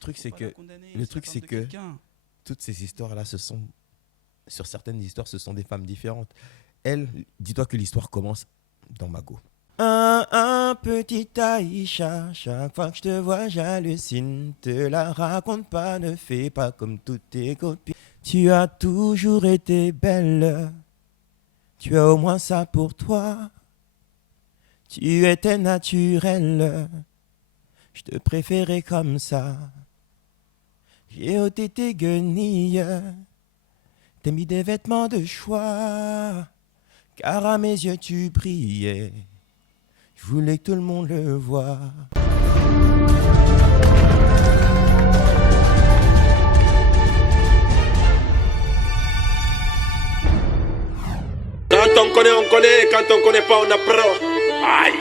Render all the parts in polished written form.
truc, Faut c'est pas que, la condamner, le c'est la truc, femme c'est de que quelqu'un. toutes ces histoires-là, sur certaines histoires, ce sont des femmes différentes. Elle, dis-toi que l'histoire commence dans Mago. Un petit Aïcha, chaque fois que je te vois, j'hallucine. Te la raconte pas, ne fais pas comme toutes tes copines. Tu as toujours été belle, tu as au moins ça pour toi. Tu étais naturelle, je te préférais comme ça. J'ai ôté tes guenilles, t'as mis des vêtements de choix. Car à mes yeux tu brillais, je voulais que tout le monde le voie. Quand on connaît, quand on connaît pas, on apprend. Aïe.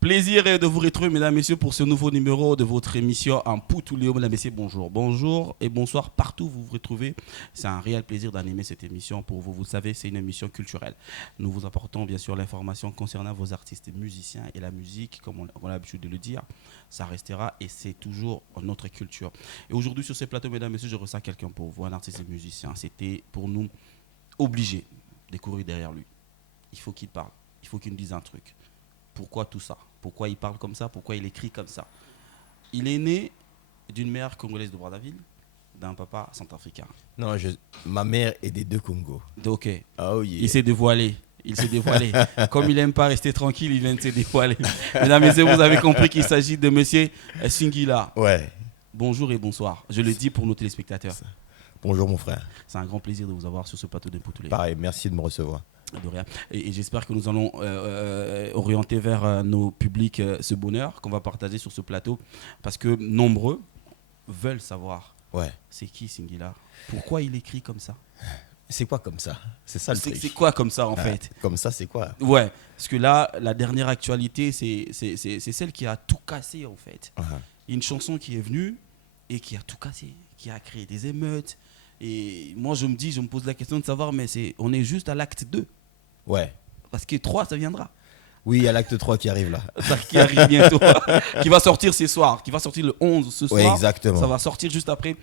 Plaisir de vous retrouver, mesdames et messieurs, pour ce nouveau numéro de votre émission en Poutoulio. Mesdames et messieurs, bonjour. Bonjour et bonsoir partout où vous vous retrouvez. C'est un réel plaisir d'animer cette émission pour vous. Vous le savez, c'est une émission culturelle. Nous vous apportons bien sûr l'information concernant vos artistes et musiciens et la musique, comme on a l'habitude de le dire. Ça restera et c'est toujours notre culture. Et aujourd'hui, sur ce plateau, mesdames et messieurs, je reçois quelqu'un pour vous, un artiste et musicien. C'était pour nous obligé de courir derrière lui. Il faut qu'il parle. Il faut qu'il nous dise un truc. Pourquoi tout ça? Pourquoi il parle comme ça? Pourquoi il écrit comme ça? Il est né d'une mère congolaise de Brazzaville, d'un papa centrafricain. Non, ma mère est des deux Congos. Ok. Oh yeah. Il s'est dévoilé. Comme il n'aime pas rester tranquille, il vient de se dévoiler. Mesdames et messieurs, vous avez compris qu'il s'agit de monsieur Singila. Ouais. Bonjour et bonsoir. Je le dis pour nos téléspectateurs. Bonjour mon frère. C'est un grand plaisir de vous avoir sur ce plateau de Poutoulé. Pareil, merci de me recevoir. De rien. Et j'espère que nous allons orienter vers nos publics ce bonheur qu'on va partager sur ce plateau, parce que nombreux veulent savoir c'est qui Singila, pourquoi il écrit comme ça. C'est quoi comme ça? C'est ça le truc. C'est quoi comme ça en fait? Comme ça, c'est quoi? Ouais, parce que là, la dernière actualité, c'est celle qui a tout cassé en fait. Une chanson qui est venue et qui a tout cassé, qui a créé des émeutes. Et moi, je me pose la question de savoir, mais on est juste à l'acte 2. Ouais. Parce que 3, ça viendra. Oui, il y a l'acte 3 qui arrive là. Ça qui arrive bientôt. Qui va sortir ce soir. Qui va sortir le 11 ce soir. Ouais, exactement. Ça va sortir juste après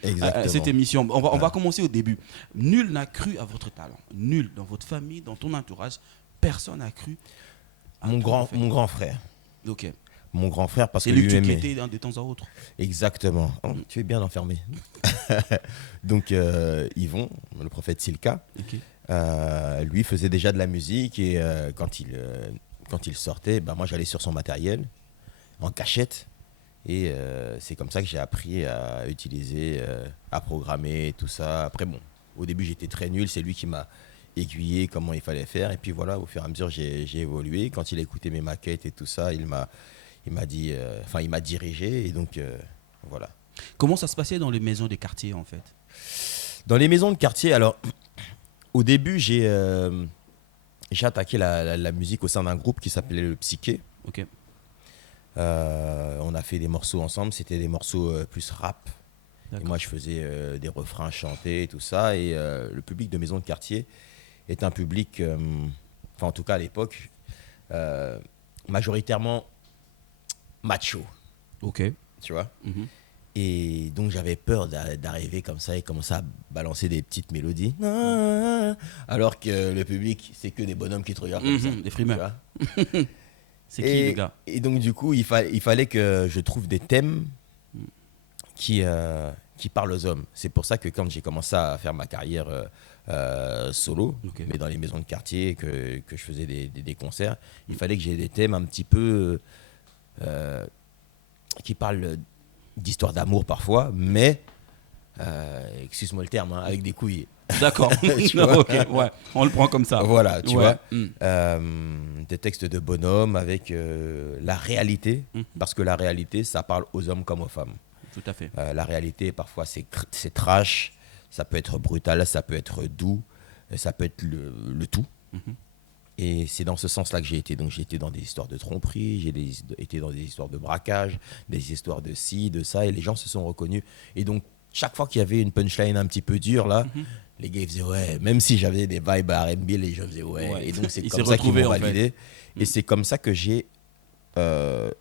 cette émission. On va commencer au début. Nul n'a cru à votre talent. Nul dans votre famille, dans ton entourage. Personne n'a cru à mon grand frère. Ok. Mon grand frère, parce que lui lui-même qui était de temps à autre. Exactement. Oh, tu es bien enfermé. Donc Yvon, le prophète Silka, lui faisait déjà de la musique et quand il sortait, moi j'allais sur son matériel en cachette et c'est comme ça que j'ai appris à utiliser, à programmer tout ça. Après au début j'étais très nul, c'est lui qui m'a aiguillé comment il fallait faire et puis voilà, au fur et à mesure j'ai évolué. Quand il a écouté mes maquettes et tout ça, il m'a dit, il m'a dirigé et donc voilà. Comment ça se passait dans les maisons de quartier en fait? Dans les maisons de quartier, alors au début j'ai attaqué la musique au sein d'un groupe qui s'appelait le Psyché. Ok. On a fait des morceaux ensemble, c'était des morceaux plus rap. Et moi je faisais des refrains chantés et tout ça. Et le public de maison de quartier est un public, en tout cas à l'époque, majoritairement macho. Ok. Tu vois. Et donc j'avais peur d'arriver comme ça et commencer à balancer des petites mélodies. Alors que le public, c'est que des bonhommes qui te regardent comme ça. Des frimeurs. C'est qui les gars? Et donc du coup, il fallait que je trouve des thèmes qui parlent aux hommes. C'est pour ça que quand j'ai commencé à faire ma carrière solo, mais dans les maisons de quartier, que je faisais des concerts, il fallait que j'ai des thèmes un petit peu qui parlent d'histoire d'amour parfois, mais excuse-moi le terme, hein, avec des couilles. D'accord. Tu Non, vois. ok, ouais. On le prend comme ça. Voilà, tu Ouais. vois. Des textes de bonhomme avec la réalité, Mhm. parce que la réalité, ça parle aux hommes comme aux femmes. Tout à fait. La réalité, parfois, c'est trash, ça peut être brutal, ça peut être doux, ça peut être le tout. Mhm. Et c'est dans ce sens-là que j'ai été. Donc j'ai été dans des histoires de tromperie, été dans des histoires de braquage, des histoires de ci, de ça, et les gens se sont reconnus. Et donc, chaque fois qu'il y avait une punchline un petit peu dure, là, les gars ils faisaient ouais. Même si j'avais des vibes R&B, les gens faisaient ouais. Ouais. Et donc c'est Ils comme s'est ça qu'ils retrouvé, m'ont en fait. validé. Et c'est comme ça que j'ai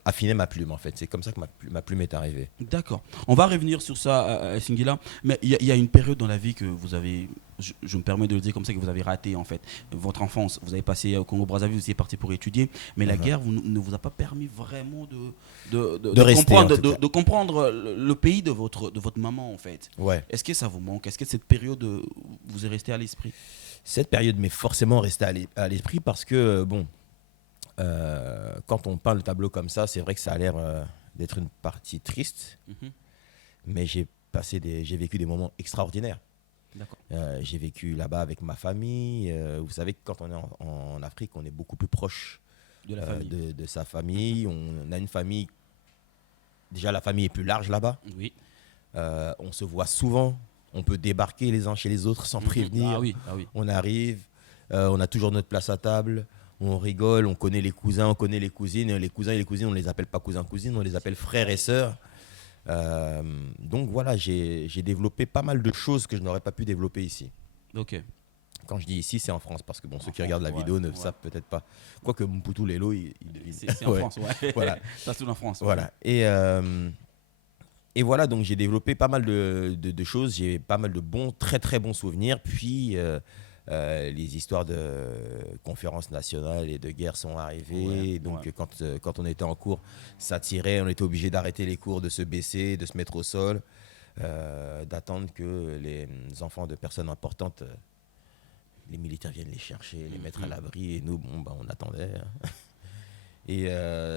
affiné ma plume, en fait. C'est comme ça que ma plume est arrivée. D'accord. On va revenir sur ça, Singila. Mais il y a une période dans la vie que vous avez, je me permets de le dire comme ça, que vous avez raté en fait. Votre enfance, vous avez passé au Congo-Brazzaville, vous étiez parti pour étudier, mais la guerre ne vous a pas permis vraiment de rester, comprendre, en tout cas. de comprendre le pays de votre maman en fait. Ouais. Est-ce que ça vous manque? Est-ce que cette période vous est restée à l'esprit? Cette période m'est forcément restée à l'esprit parce que, bon, quand on peint le tableau comme ça, c'est vrai que ça a l'air d'être une partie triste, Mhm. mais j'ai vécu des moments extraordinaires. D'accord. J'ai vécu là-bas avec ma famille. Vous savez que quand on est en Afrique, on est beaucoup plus proche De la famille. de sa famille. On a une famille. Déjà, la famille est plus large là-bas. Oui. On se voit souvent. On peut débarquer les uns chez les autres sans prévenir. Ah oui, ah oui. On arrive. On a toujours notre place à table. On rigole. On connaît les cousins, on connaît les cousines. Les cousins et les cousines, on ne les appelle pas cousins-cousines, on les appelle frères et sœurs. Donc voilà, j'ai développé pas mal de choses que je n'aurais pas pu développer ici. Ok. Quand je dis ici, c'est en France, parce que bon, ceux qui France, regardent la ouais, vidéo ne ouais. savent peut-être pas. Quoique Mpoutou Lelo, il devine. C'est en Ouais. France, ouais. Voilà. Ça se trouve en France. Voilà. Et voilà, donc j'ai développé pas mal de choses, j'ai pas mal de très très bons souvenirs. Puis les histoires de conférences nationales et de guerre sont arrivées. Ouais, Donc ouais. quand on était en cours, ça tirait, on était obligé d'arrêter les cours, de se baisser, de se mettre au sol, d'attendre que les enfants de personnes importantes, les militaires viennent les chercher, les mettre à l'abri. Et nous, bon, bah, on attendait. Hein. Et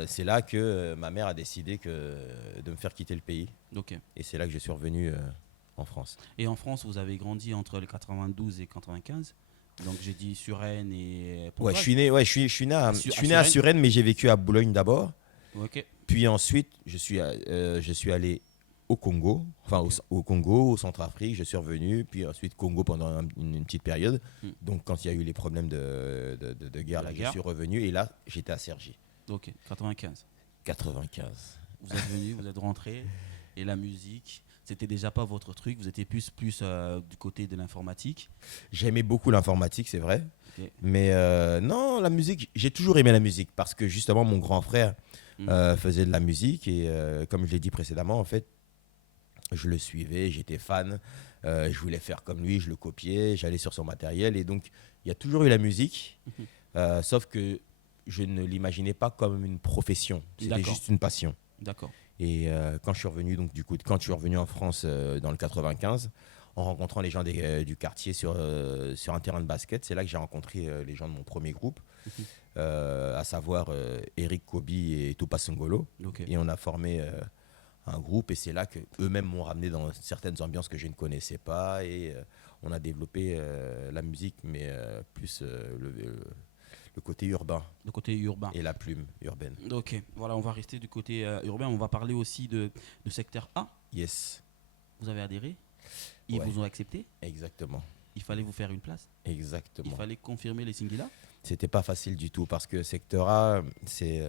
c'est là que ma mère a décidé de me faire quitter le pays. Ok. Et c'est là que je suis revenu en France. Et en France, vous avez grandi entre le 92 et 95. Donc j'ai dit Suresnes et Ouais, Pontoise. je suis né à Suresnes. Suresnes, mais j'ai vécu à Boulogne d'abord. Ok. Puis ensuite, je suis allé au Congo, enfin au Congo, au Centrafrique, je suis revenu. Puis ensuite Congo pendant une petite période. Donc quand il y a eu les problèmes de guerre, De la là, guerre. je suis revenu. Et là, j'étais à Cergy. Ok. 95. 95. Vous êtes venu, vous êtes rentré. Et la musique, c'était déjà pas votre truc. Vous étiez plus du côté de l'informatique. J'aimais beaucoup l'informatique, c'est vrai. Ok. Mais non, la musique, j'ai toujours aimé la musique parce que justement, mon grand frère faisait de la musique et comme je l'ai dit précédemment, en fait, je le suivais, j'étais fan, je voulais faire comme lui, je le copiais, j'allais sur son matériel et donc il y a toujours eu la musique, sauf que je ne l'imaginais pas comme une profession, c'était D'accord. juste une passion. D'accord. Et quand je suis revenu, donc du coup, quand je suis revenu en France dans le 95, en rencontrant les gens du quartier sur un terrain de basket, c'est là que j'ai rencontré les gens de mon premier groupe, à savoir Eric Kobi et Tupa Songolo. Ok. Et on a formé un groupe et c'est là que eux-mêmes m'ont ramené dans certaines ambiances que je ne connaissais pas et on a développé la musique, mais plus le côté urbain Le côté urbain. et la plume urbaine. Ok. Voilà, on va rester du côté urbain. On va parler aussi de secteur A. Yes, Vous avez adhéré. Ils Ouais. vous ont accepté. exactement. Il fallait vous faire une place. Il Exactement. fallait confirmer les Singila. C'était pas facile du tout parce que Secteur A, c'est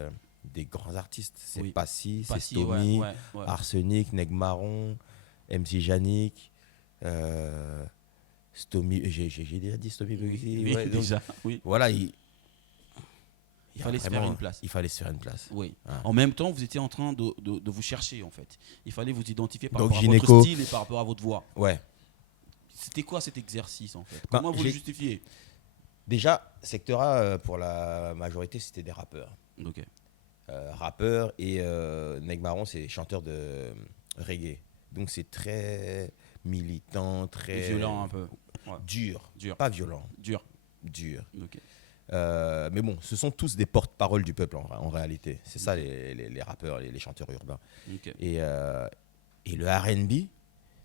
des grands artistes. C'est Oui. Passy, c'est Passy, Stomy, ouais. Arsenic, Neg Marron, MC Janik, Stomy. J'ai déjà dit Stomy Bugsy. Oui, Ouais, donc, déjà. Oui. voilà, il fallait se faire une place. Il fallait se faire une place. Oui. Ah. En même temps, vous étiez en train de vous chercher en fait. Il fallait vous identifier par Donc, rapport à gynéco. votre style et par rapport à votre voix. Ouais. C'était quoi cet exercice en fait? Bah, Comment vous le j'ai- justifiez? Déjà, Secteur A, pour la majorité, c'était des rappeurs. Ok. Rappeurs et Neg Marron, c'est chanteur de reggae. Donc c'est très militant, très Violent un peu. Ouais. dur. Dur. Pas violent, Dur. dur. Ok. Mais bon, ce sont tous des porte-parole du peuple en réalité. C'est ça les rappeurs, les chanteurs urbains. Ok. Et le R&B,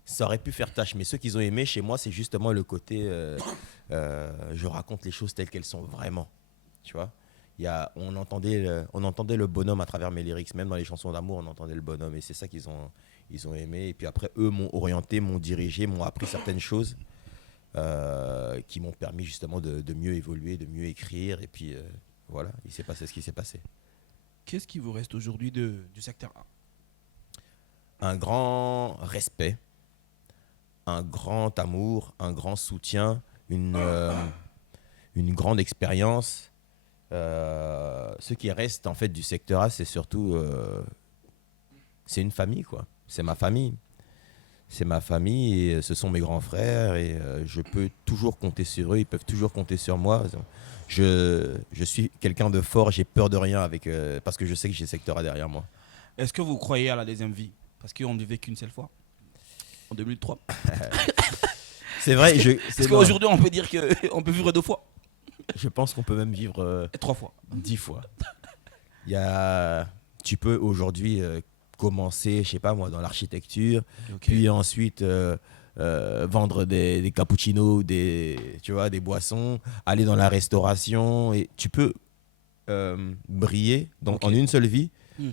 ça aurait pu faire tâche. Mais ceux qu'ils ont aimé chez moi, c'est justement le côté je raconte les choses telles qu'elles sont vraiment. Tu vois, on entendait le bonhomme à travers mes lyrics. Même dans les chansons d'amour, on entendait le bonhomme. Et c'est ça qu'ils ont aimé. Et puis après, eux m'ont orienté, m'ont dirigé, m'ont appris certaines choses qui m'ont permis justement de mieux évoluer, de mieux écrire. Et puis voilà, il s'est passé ce qui s'est passé. Qu'est-ce qui vous reste aujourd'hui du secteur A? Un grand respect, un grand amour, un grand soutien, une grande expérience. Ce qui reste en fait du secteur A, c'est surtout c'est une famille, quoi. C'est ma famille. C'est ma famille et ce sont mes grands frères et je peux toujours compter sur eux, ils peuvent toujours compter sur moi. Je suis quelqu'un de fort, j'ai peur de rien parce que je sais que j'ai secteur A derrière moi. Est-ce que vous croyez à la deuxième vie? Parce qu'on ne vivait qu'une seule fois, en 2003. C'est vrai. Parce qu'aujourd'hui, on peut dire qu'on peut vivre 2 fois. Je pense qu'on peut même vivre 3 fois. 10 fois. Tu peux aujourd'hui commencer, je sais pas moi, dans l'architecture, puis ensuite vendre des cappuccinos, tu vois, des boissons, aller dans la restauration et tu peux briller en une seule vie.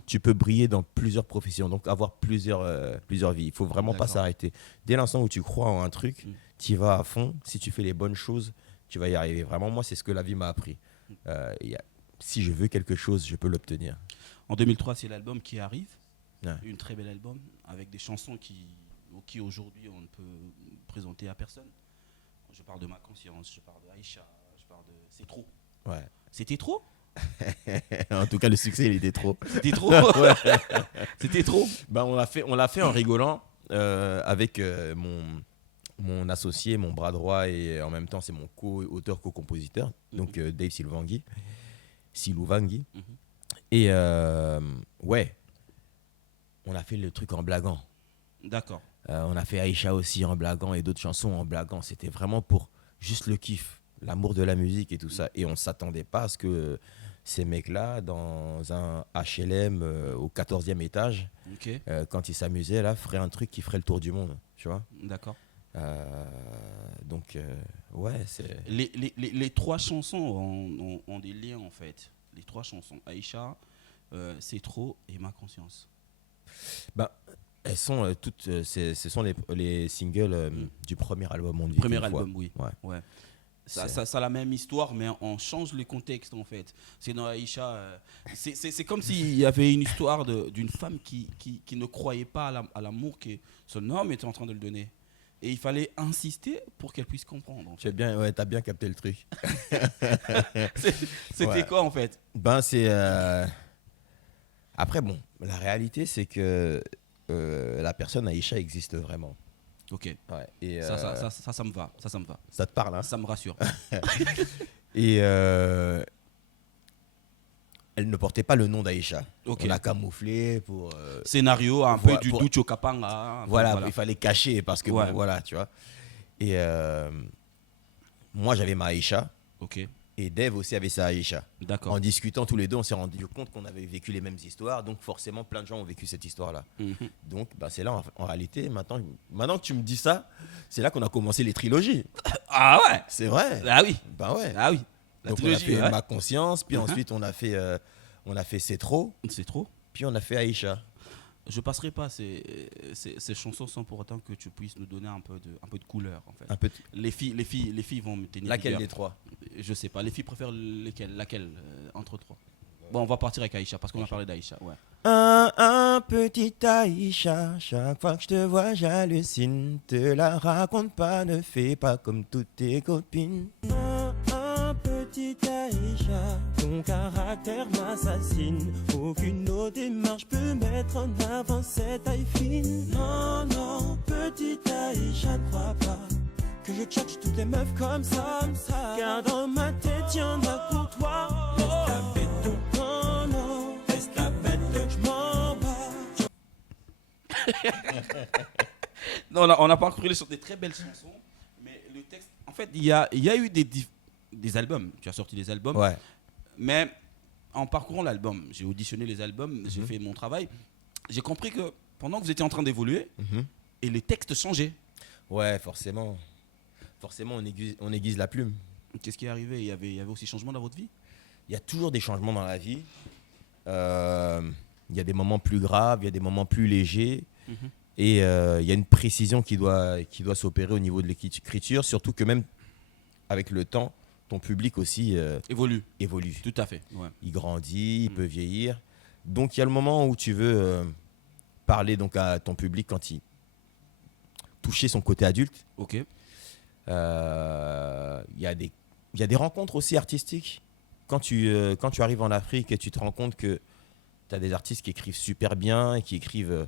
Tu peux briller dans plusieurs professions, donc avoir plusieurs vies. Il ne faut vraiment pas s'arrêter. Dès l'instant où tu crois en un truc, tu y vas à fond. Si tu fais les bonnes choses, tu vas y arriver. Vraiment, moi, c'est ce que la vie m'a appris. Si je veux quelque chose, je peux l'obtenir. En 2003, c'est l'album qui arrive. Ouais. Une très belle album avec des chansons qui aujourd'hui, on ne peut présenter à personne. Je parle de Ma Conscience, je parle de Aïcha, je parle de C'est trop. Ouais. C'était trop? En tout cas, le succès, il était trop. C'était trop. Ouais. C'était trop. On l'a fait en rigolant avec mon associé, mon bras droit et en même temps, c'est mon co-auteur, co-compositeur, donc Dave Silvangui. Et ouais, on a fait le truc en blaguant. D'accord. On a fait Aïcha aussi en blaguant et d'autres chansons en blaguant. C'était vraiment pour juste le kiff, l'amour de la musique et tout ça. Et on ne s'attendait pas à ce que ces mecs-là, dans un HLM au 14e étage, quand ils s'amusaient, là, feraient un truc qui ferait le tour du monde. Tu vois ? D'accord. Donc, ouais, c'est... Les 3 chansons ont des liens, en fait. Les 3 chansons, Aïcha, C'est trop et Ma Conscience. Elles sont toutes... ce sont les singles du premier album. On dit Premier album, oui. Ouais. Ça a la même histoire, mais on change le contexte, en fait. C'est dans Aïcha... c'est comme s'il y avait une histoire d'une femme qui ne croyait pas à l'amour que son homme était en train de le donner. Et il fallait insister pour qu'elle puisse comprendre. En fait. T'as bien capté le truc. C'était quoi, en fait? C'est... Après, bon, la réalité, c'est que la personne Aïcha existe vraiment. Ok. Ouais, et ça me va. Ça me va. Ça te parle, hein? Ça me rassure. Et elle ne portait pas le nom d'Aïcha. Okay. On a camouflé pour... Scénario un peu du Ducho Kapanga. Voilà, il fallait cacher parce que, ouais. bon, voilà, tu vois. Et moi, j'avais ma Aïcha. Ok. Et Dave aussi avait sa Aïcha. D'accord. En discutant tous les deux, on s'est rendu compte qu'on avait vécu les mêmes histoires. Donc forcément, plein de gens ont vécu cette histoire-là. Mm-hmm. Donc c'est là, en réalité, maintenant que tu me dis ça, c'est là qu'on a commencé les trilogies. Ah ouais. C'est vrai. Ah oui. Ouais. Ah oui. Donc on a fait Ma Conscience, puis ensuite on a fait C'est trop. C'est trop. Puis on a fait Aïcha. Je passerai pas ces chansons sans pour autant que tu puisses nous donner un peu de couleur, en fait. Un peu Les filles vont me tenir. Laquelle des 3? Je sais pas. Les filles préfèrent laquelle entre 3? Bon, on va partir avec Aïcha parce qu'on a parlé d'Aïcha. Ouais. Un petit Aïcha, chaque fois que je te vois, j'hallucine. Te la raconte pas, ne fais pas comme toutes tes copines. Un petit Aïcha, ton caractère m'assassine. Aucune autre démarche peut mettre en avant cette taille fine. Non, petit Aïcha, ne crois pas que je cherche toutes les meufs comme ça. Car dans ma tête, y'en a pour toi. Non, on a parcouru sur des très belles chansons, mais le texte, en fait, il y a eu des albums. Tu as sorti des albums, ouais. Mais en parcourant l'album, j'ai auditionné les albums, j'ai fait mon travail. J'ai compris que pendant que vous étiez en train d'évoluer, Et les textes changeaient. Ouais, forcément. Forcément, on aiguise la plume. Qu'est-ce qui est arrivé? Il y avait aussi changement dans votre vie? Il y a toujours des changements dans la vie. Il y a des moments plus graves, il y a des moments plus légers. Et il y a une précision qui doit s'opérer au niveau de l'écriture, surtout que même avec le temps, ton public aussi évolue. Tout à fait. Ouais. Il grandit, il peut vieillir. Donc il y a le moment où tu veux parler donc à ton public quand il toucher son côté adulte. Ok. Il y a des rencontres aussi artistiques. Quand tu arrives en Afrique et tu te rends compte que tu as des artistes qui écrivent super bien et qui écrivent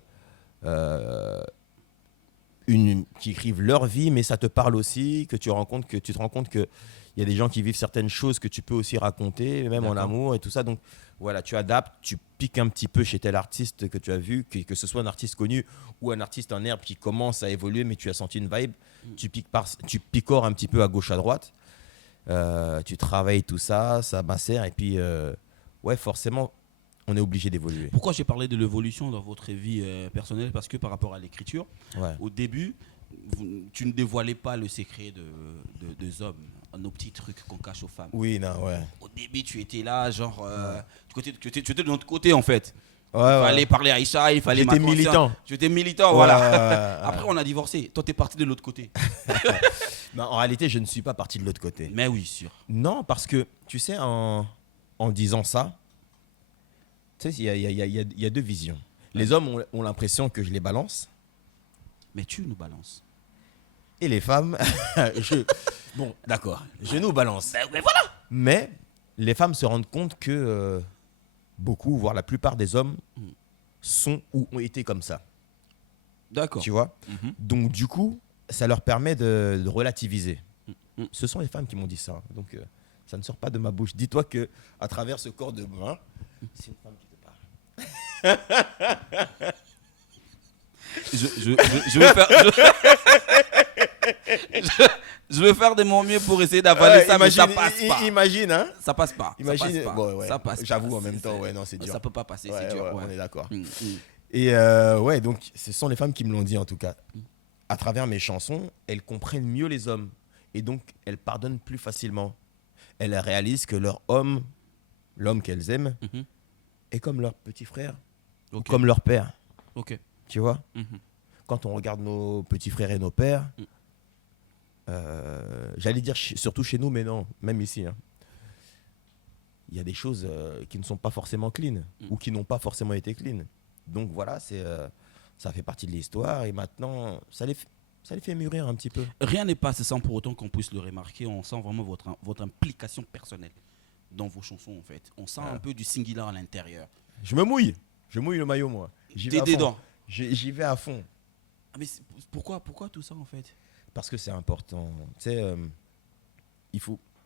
leur vie, mais ça te parle aussi, que tu te rends compte qu'il y a des gens qui vivent certaines choses que tu peux aussi raconter, même en amour et tout ça. Donc voilà, tu adaptes, tu piques un petit peu chez tel artiste que tu as vu, que ce soit un artiste connu ou un artiste en herbe qui commence à évoluer, mais tu as senti une vibe, tu picores un petit peu à gauche, à droite, tu travailles tout ça, ça macère, et puis ouais, forcément, on est obligé d'évoluer. Pourquoi j'ai parlé de l'évolution dans votre vie personnelle? Parce que par rapport à l'écriture, au début, tu ne dévoilais pas le secret des hommes, nos petits trucs qu'on cache aux femmes. Oui, non, ouais. Au début, tu étais là, genre, tu étais de notre côté en fait. Ouais, il fallait parler à Aïcha, il fallait J'étais militant. J'étais militant, voilà. Après, on a divorcé. Toi, t'es parti de l'autre côté. Ben, en réalité, je ne suis pas parti de l'autre côté. Mais oui, sûr. Non, parce que, tu sais, en disant ça, tu sais, il y a deux visions. Les hommes ont l'impression que je les balance. Mais tu nous balances. Et les femmes, bon, d'accord, je nous balance. Mais voilà. Mais les femmes se rendent compte que beaucoup, voire la plupart des hommes, sont ou ont été comme ça. D'accord. Tu vois. Donc, du coup, ça leur permet de relativiser. Ce sont les femmes qui m'ont dit ça. Donc, ça ne sort pas de ma bouche. Dis-toi que à travers ce corps de brun, c'est une femme qui te parle. Je vais faire de mon mieux pour essayer d'avaler ça, mais ça passe pas. Imagine, hein. Ça passe pas. Imagine. Ça passe pas. Bon, ouais. Ça passe pas. J'avoue en même temps, ouais, non, c'est dur. Ça peut pas passer, Ouais, c'est dur. ouais, Ouais. On est d'accord. Mm. Et ouais, donc ce sont les femmes qui me l'ont dit en tout cas. À travers mes chansons, elles comprennent mieux les hommes. Et donc, elles pardonnent plus facilement. Elles réalisent que leur homme, l'homme qu'elles aiment, est comme leur petit frère, ou comme leur père. Ok. Tu vois. Quand on regarde nos petits frères et nos pères, j'allais dire surtout chez nous, mais non, même ici. Hein. Il y a des choses qui ne sont pas forcément clean, ou qui n'ont pas forcément été clean. Donc voilà, ça fait partie de l'histoire, et maintenant, ça les fait mûrir un petit peu. Rien n'est passé sans pour autant qu'on puisse le remarquer. On sent vraiment votre implication personnelle dans vos chansons, en fait. On sent un peu du singular à l'intérieur. Je mouille le maillot, moi. J'y vais à fond. J'y vais à fond. Ah, mais pourquoi tout ça, en fait? Parce que c'est important. Tu sais,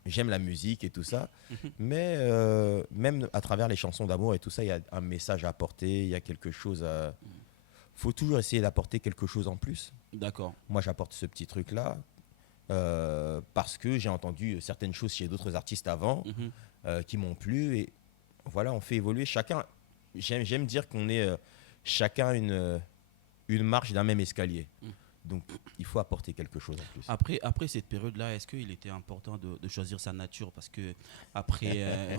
j'aime la musique et tout ça, mais même à travers les chansons d'amour et tout ça, il y a un message à apporter, il y a quelque chose à... faut toujours essayer d'apporter quelque chose en plus. D'accord. Moi, j'apporte ce petit truc-là parce que j'ai entendu certaines choses chez d'autres artistes avant qui m'ont plu, et voilà, on fait évoluer chacun. J'aime dire qu'on est chacun une marche d'un même escalier. Donc, il faut apporter quelque chose en plus. Après cette période-là, est-ce qu'il était important de choisir sa nature? Parce que après,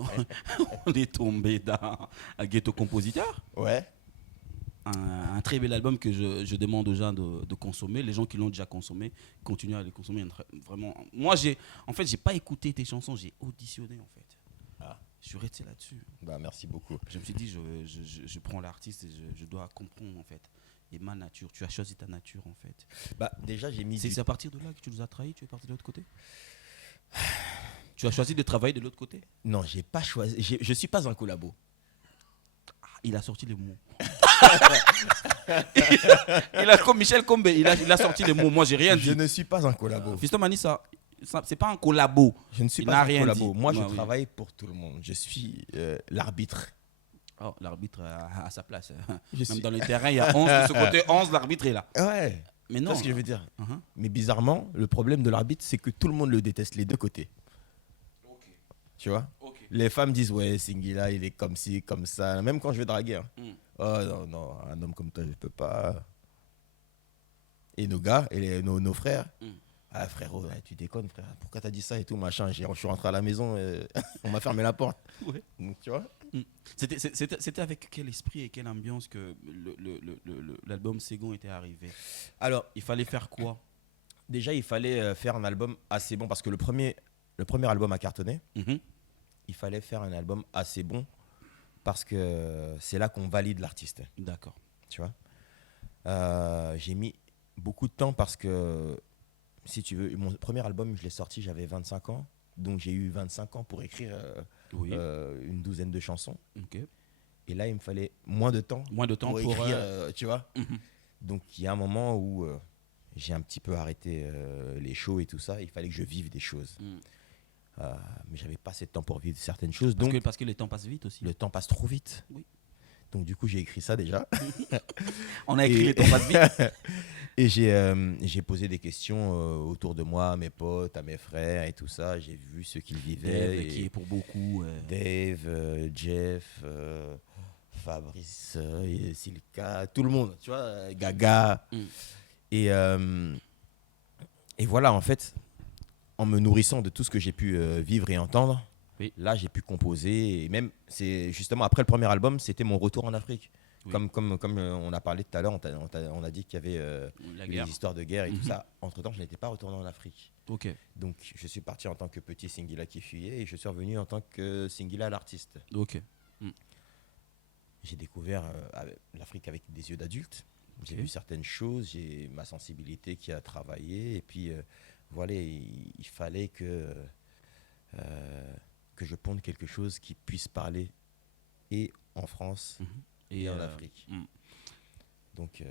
on est tombé dans un ghetto compositeur. Ouais. Un très bel album que je demande aux gens de consommer. Les gens qui l'ont déjà consommé, continuent à les consommer. Vraiment. Moi, j'ai pas écouté tes chansons, j'ai auditionné en fait. Ah. Je suis resté là-dessus. Bah, merci beaucoup. Je me suis dit, je prends l'artiste et je dois comprendre en fait. Et ma nature, tu as choisi ta nature en fait. Bah, déjà, j'ai mis. C'est à partir de là que tu nous as trahis, tu es parti de l'autre côté? Tu as choisi de travailler de l'autre côté? Non, j'ai pas choisi. Je suis pas un collabo. Il a sorti les mots. il a comme Michel Combe, il a sorti les mots. Moi, j'ai rien dit. Je ne suis pas un collabo. Fiston Mani, c'est pas un collabo. Je ne suis pas un collabo. Moi, je travaille pour tout le monde. Je suis l'arbitre. Oh, l'arbitre à sa place. Même dans les terrains, il y a 11. De ce côté, 11, l'arbitre est là. Ouais. Mais non. C'est ce que je veux dire. Mais bizarrement, le problème de l'arbitre, c'est que tout le monde le déteste, les deux côtés. Okay. Tu vois? Okay. Les femmes disent, ouais, Singila, il est comme ci, comme ça. Même quand je vais draguer. Hein. Oh non, un homme comme toi, je peux pas. Et nos gars, et nos frères. Mm. Ah frérot, ouais, tu déconnes frère, pourquoi t'as dit ça et tout machin. Je suis rentré à la maison, on m'a fermé la porte. Ouais. Donc tu vois. C'était avec quel esprit et quelle ambiance que l'album Second était arrivé? Alors Il fallait faire quoi? déjà il fallait faire un album assez bon parce que le premier album a cartonné. Mhm. Il fallait faire un album assez bon parce que c'est là qu'on valide l'artiste. D'accord. Tu vois. J'ai mis beaucoup de temps parce que si tu veux, mon premier album je l'ai sorti, j'avais 25 ans. Donc j'ai eu 25 ans pour écrire Oui. une douzaine de chansons. Ok. Et là, il me fallait moins de temps Moins de temps pour pour. écrire, tu vois. Mhm. Donc il y a un moment où j'ai un petit peu arrêté les shows et tout ça. Il fallait que je vive des choses. Mm. Mais j'avais pas assez de temps pour vivre certaines choses. Parce, Donc parce que les temps passent vite aussi. le temps passe trop vite. Oui. Donc du coup, j'ai écrit ça déjà. On a écrit Et- les temps passent vite. Et j'ai posé des questions autour de moi, à mes potes, à mes frères et tout ça. J'ai vu ce qu'ils vivaient. Dave, qui est pour beaucoup. Dave, Jeff, Fabrice, et Silka, tout le monde, tu vois, Gaga. Mm. Et voilà, en fait, en me nourrissant de tout ce que j'ai pu vivre et entendre, Oui. là, j'ai pu composer. Et même, c'est justement après le premier album, c'était mon retour en Afrique. Oui. Comme on a parlé tout à l'heure, on a dit qu'il y avait La eu guerre. des histoires de guerre et tout Mhm. ça. Entre-temps, je n'étais pas retourné en Afrique. Ok. Donc, je suis parti en tant que petit Singila qui fuyait et je suis revenu en tant que Singila l'artiste. Ok. J'ai découvert l'Afrique avec des yeux d'adulte. J'ai Ok. vu certaines choses, j'ai ma sensibilité qui a travaillé. Et puis, voilà, il fallait que je ponde quelque chose qui puisse parler et en France et en Afrique. mm. Donc,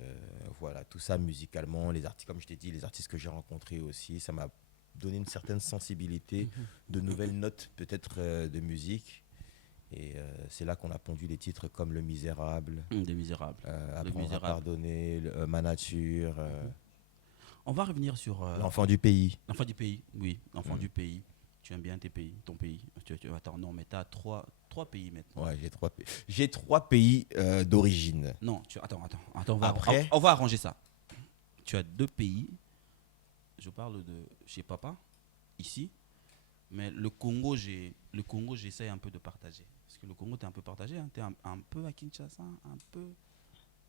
voilà, tout ça musicalement, les artistes, comme je t'ai dit, les artistes que j'ai rencontrés aussi, ça m'a donné une certaine sensibilité, de nouvelles notes peut-être de musique. Et c'est là qu'on a pondu les titres comme Le Misérable, Des Misérables. Apprendre à Misérable. pardonner, Ma nature, On va revenir sur L'enfant du pays. l'enfant du pays. Oui, l'enfant du pays. Tu aimes bien tes pays, ton pays. Attends, non, mais tu as trois pays maintenant. Ouais, j'ai trois pays d'origine. Non, attends, on va, Après- on va arranger ça. Tu as 2 pays. Je parle de chez papa, ici. Mais le Congo, j'essaie un peu de partager. Parce que le Congo, tu es un peu partagé. Hein. Tu es un peu à Kinshasa, un peu.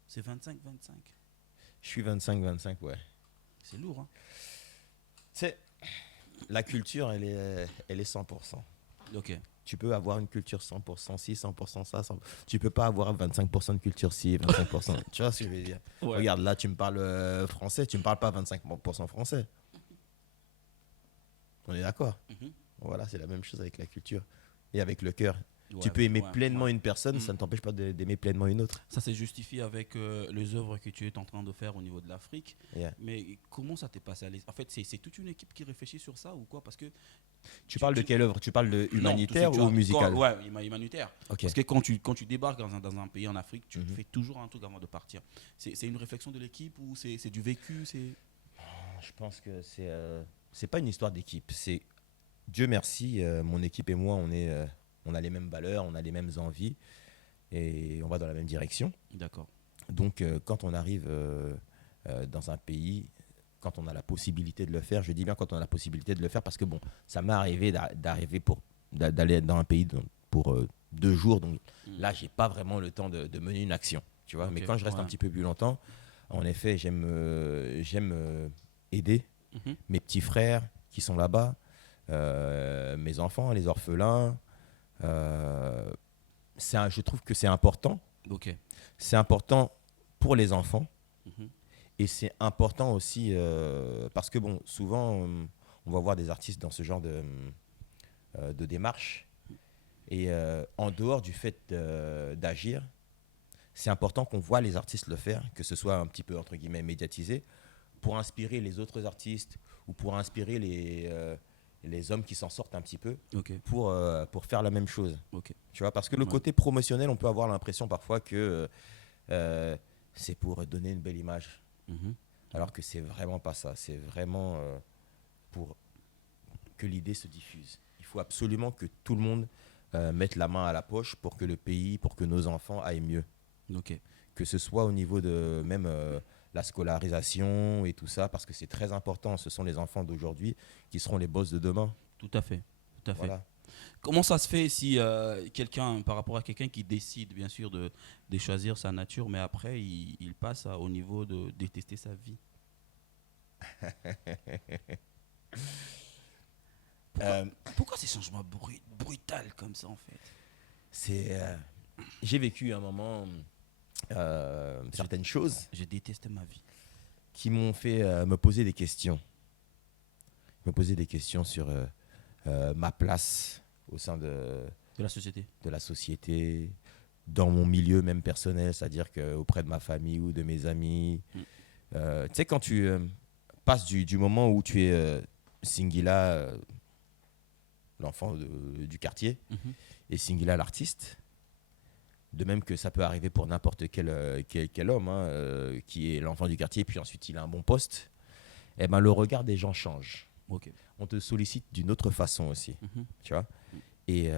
C'est 25-25. Je suis 25-25, ouais. C'est lourd, hein. Tu sais, la culture, elle est 100%. Ok. Tu peux avoir une culture 100% ci, 100% ça. Tu peux pas avoir 25% de culture ci et 25%. Tu vois ce que je veux dire? Ouais. Regarde, là, tu me parles français, tu me parles pas 25% français. On est d'accord? Mhm. Voilà, c'est la même chose avec la culture et avec le cœur. Ouais, Tu peux aimer ouais, pleinement ouais. une personne, ça ne t'empêche pas d'aimer pleinement une autre. Ça s'est justifié avec les œuvres que tu es en train de faire au niveau de l'Afrique. Yeah. Mais comment ça t'est passé En fait, c'est toute une équipe qui réfléchit sur ça ou quoi? Parce que Tu parles de quelle œuvre? Tu parles de non, humanitaire tout ce que tu ou as- musical? Ouais, humanitaire. Ok. Parce que quand tu débarques dans un pays en Afrique, tu Mhm. fais toujours un truc avant de partir. C'est une réflexion de l'équipe ou c'est du vécu? Je pense que c'est pas une histoire d'équipe. C'est Dieu merci, mon équipe et moi, on a les mêmes valeurs, on a les mêmes envies et on va dans la même direction. D'accord. Donc, quand on arrive dans un pays, quand on a la possibilité de le faire, je dis bien quand on a la possibilité de le faire parce que bon, ça m'est arrivé d'aller dans un pays pour 2 jours. Donc là, j'ai pas vraiment le temps de mener une action, tu vois. Ok, Mais quand je reste un ouais. petit peu plus longtemps, en effet, j'aime aider Mhm. mes petits frères qui sont là-bas, mes enfants, les orphelins. Je trouve que c'est important. Ok. C'est important pour les enfants. Mhm. Et c'est important aussi parce que, bon, souvent, on va voir des artistes dans ce genre de démarche. Et en dehors du fait d'agir, c'est important qu'on voit les artistes le faire, que ce soit un petit peu, entre guillemets, médiatisé, pour inspirer les autres artistes ou pour inspirer les hommes qui s'en sortent un petit peu Ok. pour faire la même chose. Ok. Tu vois, parce que le Ouais. côté promotionnel, on peut avoir l'impression parfois que c'est pour donner une belle image. Mhm. Alors que c'est vraiment pas ça. C'est vraiment pour que l'idée se diffuse. Il faut absolument que tout le monde mette la main à la poche pour que le pays, pour que nos enfants aillent mieux. Ok. Que ce soit au niveau de même la scolarisation et tout ça, parce que c'est très important. Ce sont les enfants d'aujourd'hui qui seront les boss de demain. Tout à fait. Tout à fait. Voilà. Comment ça se fait si quelqu'un, par rapport à quelqu'un qui décide bien sûr de choisir sa nature, mais après il passe au niveau de détester sa vie? Pourquoi ces changements brutaux comme ça en fait? J'ai vécu un moment certaines choses Je déteste ma vie. qui m'ont fait me poser des questions. Me poser des questions sur ma place au sein De la société. de la société, dans mon milieu même personnel, c'est-à-dire qu'auprès de ma famille ou de mes amis. Tu sais, quand tu passes du moment où tu es Singila, l'enfant du quartier, et Singila, l'artiste, de même que ça peut arriver pour n'importe quel homme hein, qui est l'enfant du quartier, puis ensuite il a un bon poste, eh ben, le regard des gens change. Ok. On te sollicite d'une autre façon aussi, tu vois. Et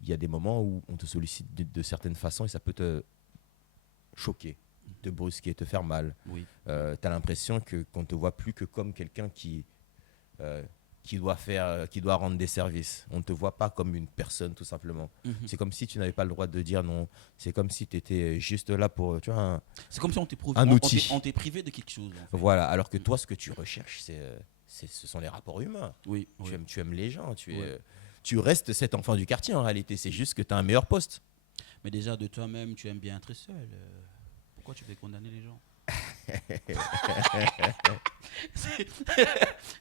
il y a des moments où on te sollicite de certaines façons et ça peut te choquer, te brusquer, te faire mal. Oui. Tu as l'impression qu'on ne te voit plus que comme quelqu'un qui doit rendre des services. On ne te voit pas comme une personne, tout simplement. C'est comme si tu n'avais pas le droit de dire non. C'est comme si tu étais juste là pour, tu vois, C'est comme si on t'est un outil. on t'est privé de quelque chose. En fait. Voilà. Alors que toi, ce que tu recherches, ce sont les rapports humains. Oui. Tu aimes les gens. Tu restes cet enfant du quartier, en réalité. C'est juste que tu as un meilleur poste. Mais déjà, de toi-même, tu aimes bien être seul. Pourquoi tu veux condamner les gens?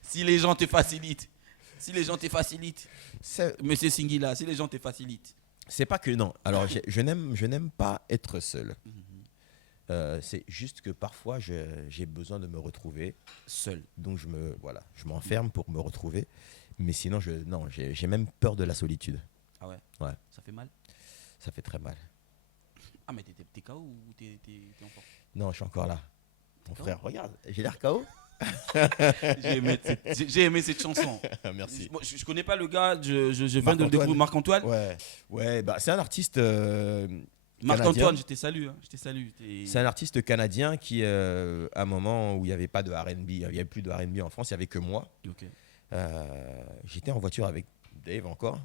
Si les gens te facilitent. Monsieur Singila, si les gens te facilitent. C'est pas que non. Alors, je n'aime pas être seul. C'est juste que parfois, j'ai besoin de me retrouver seul. Donc, je m'enferme pour me retrouver. Mais sinon, j'ai même peur de la solitude. Ah ouais? Ouais. Ça fait mal? Ça fait très mal. Ah, mais t'es KO ou t'es encore? Non, je suis encore là. Mon frère, regarde, j'ai l'air KO. J'ai aimé cette chanson. Merci. Moi, je connais pas le gars, je viens de le découvrir, Marc-Antoine. Ouais, bah, c'est un artiste Marc-Antoine, je te salue. C'est un artiste canadien qui, à un moment où il n'y avait pas de R&B, il n'y avait plus de R&B en France, il n'y avait que moi. Okay. J'étais en voiture avec Dave encore.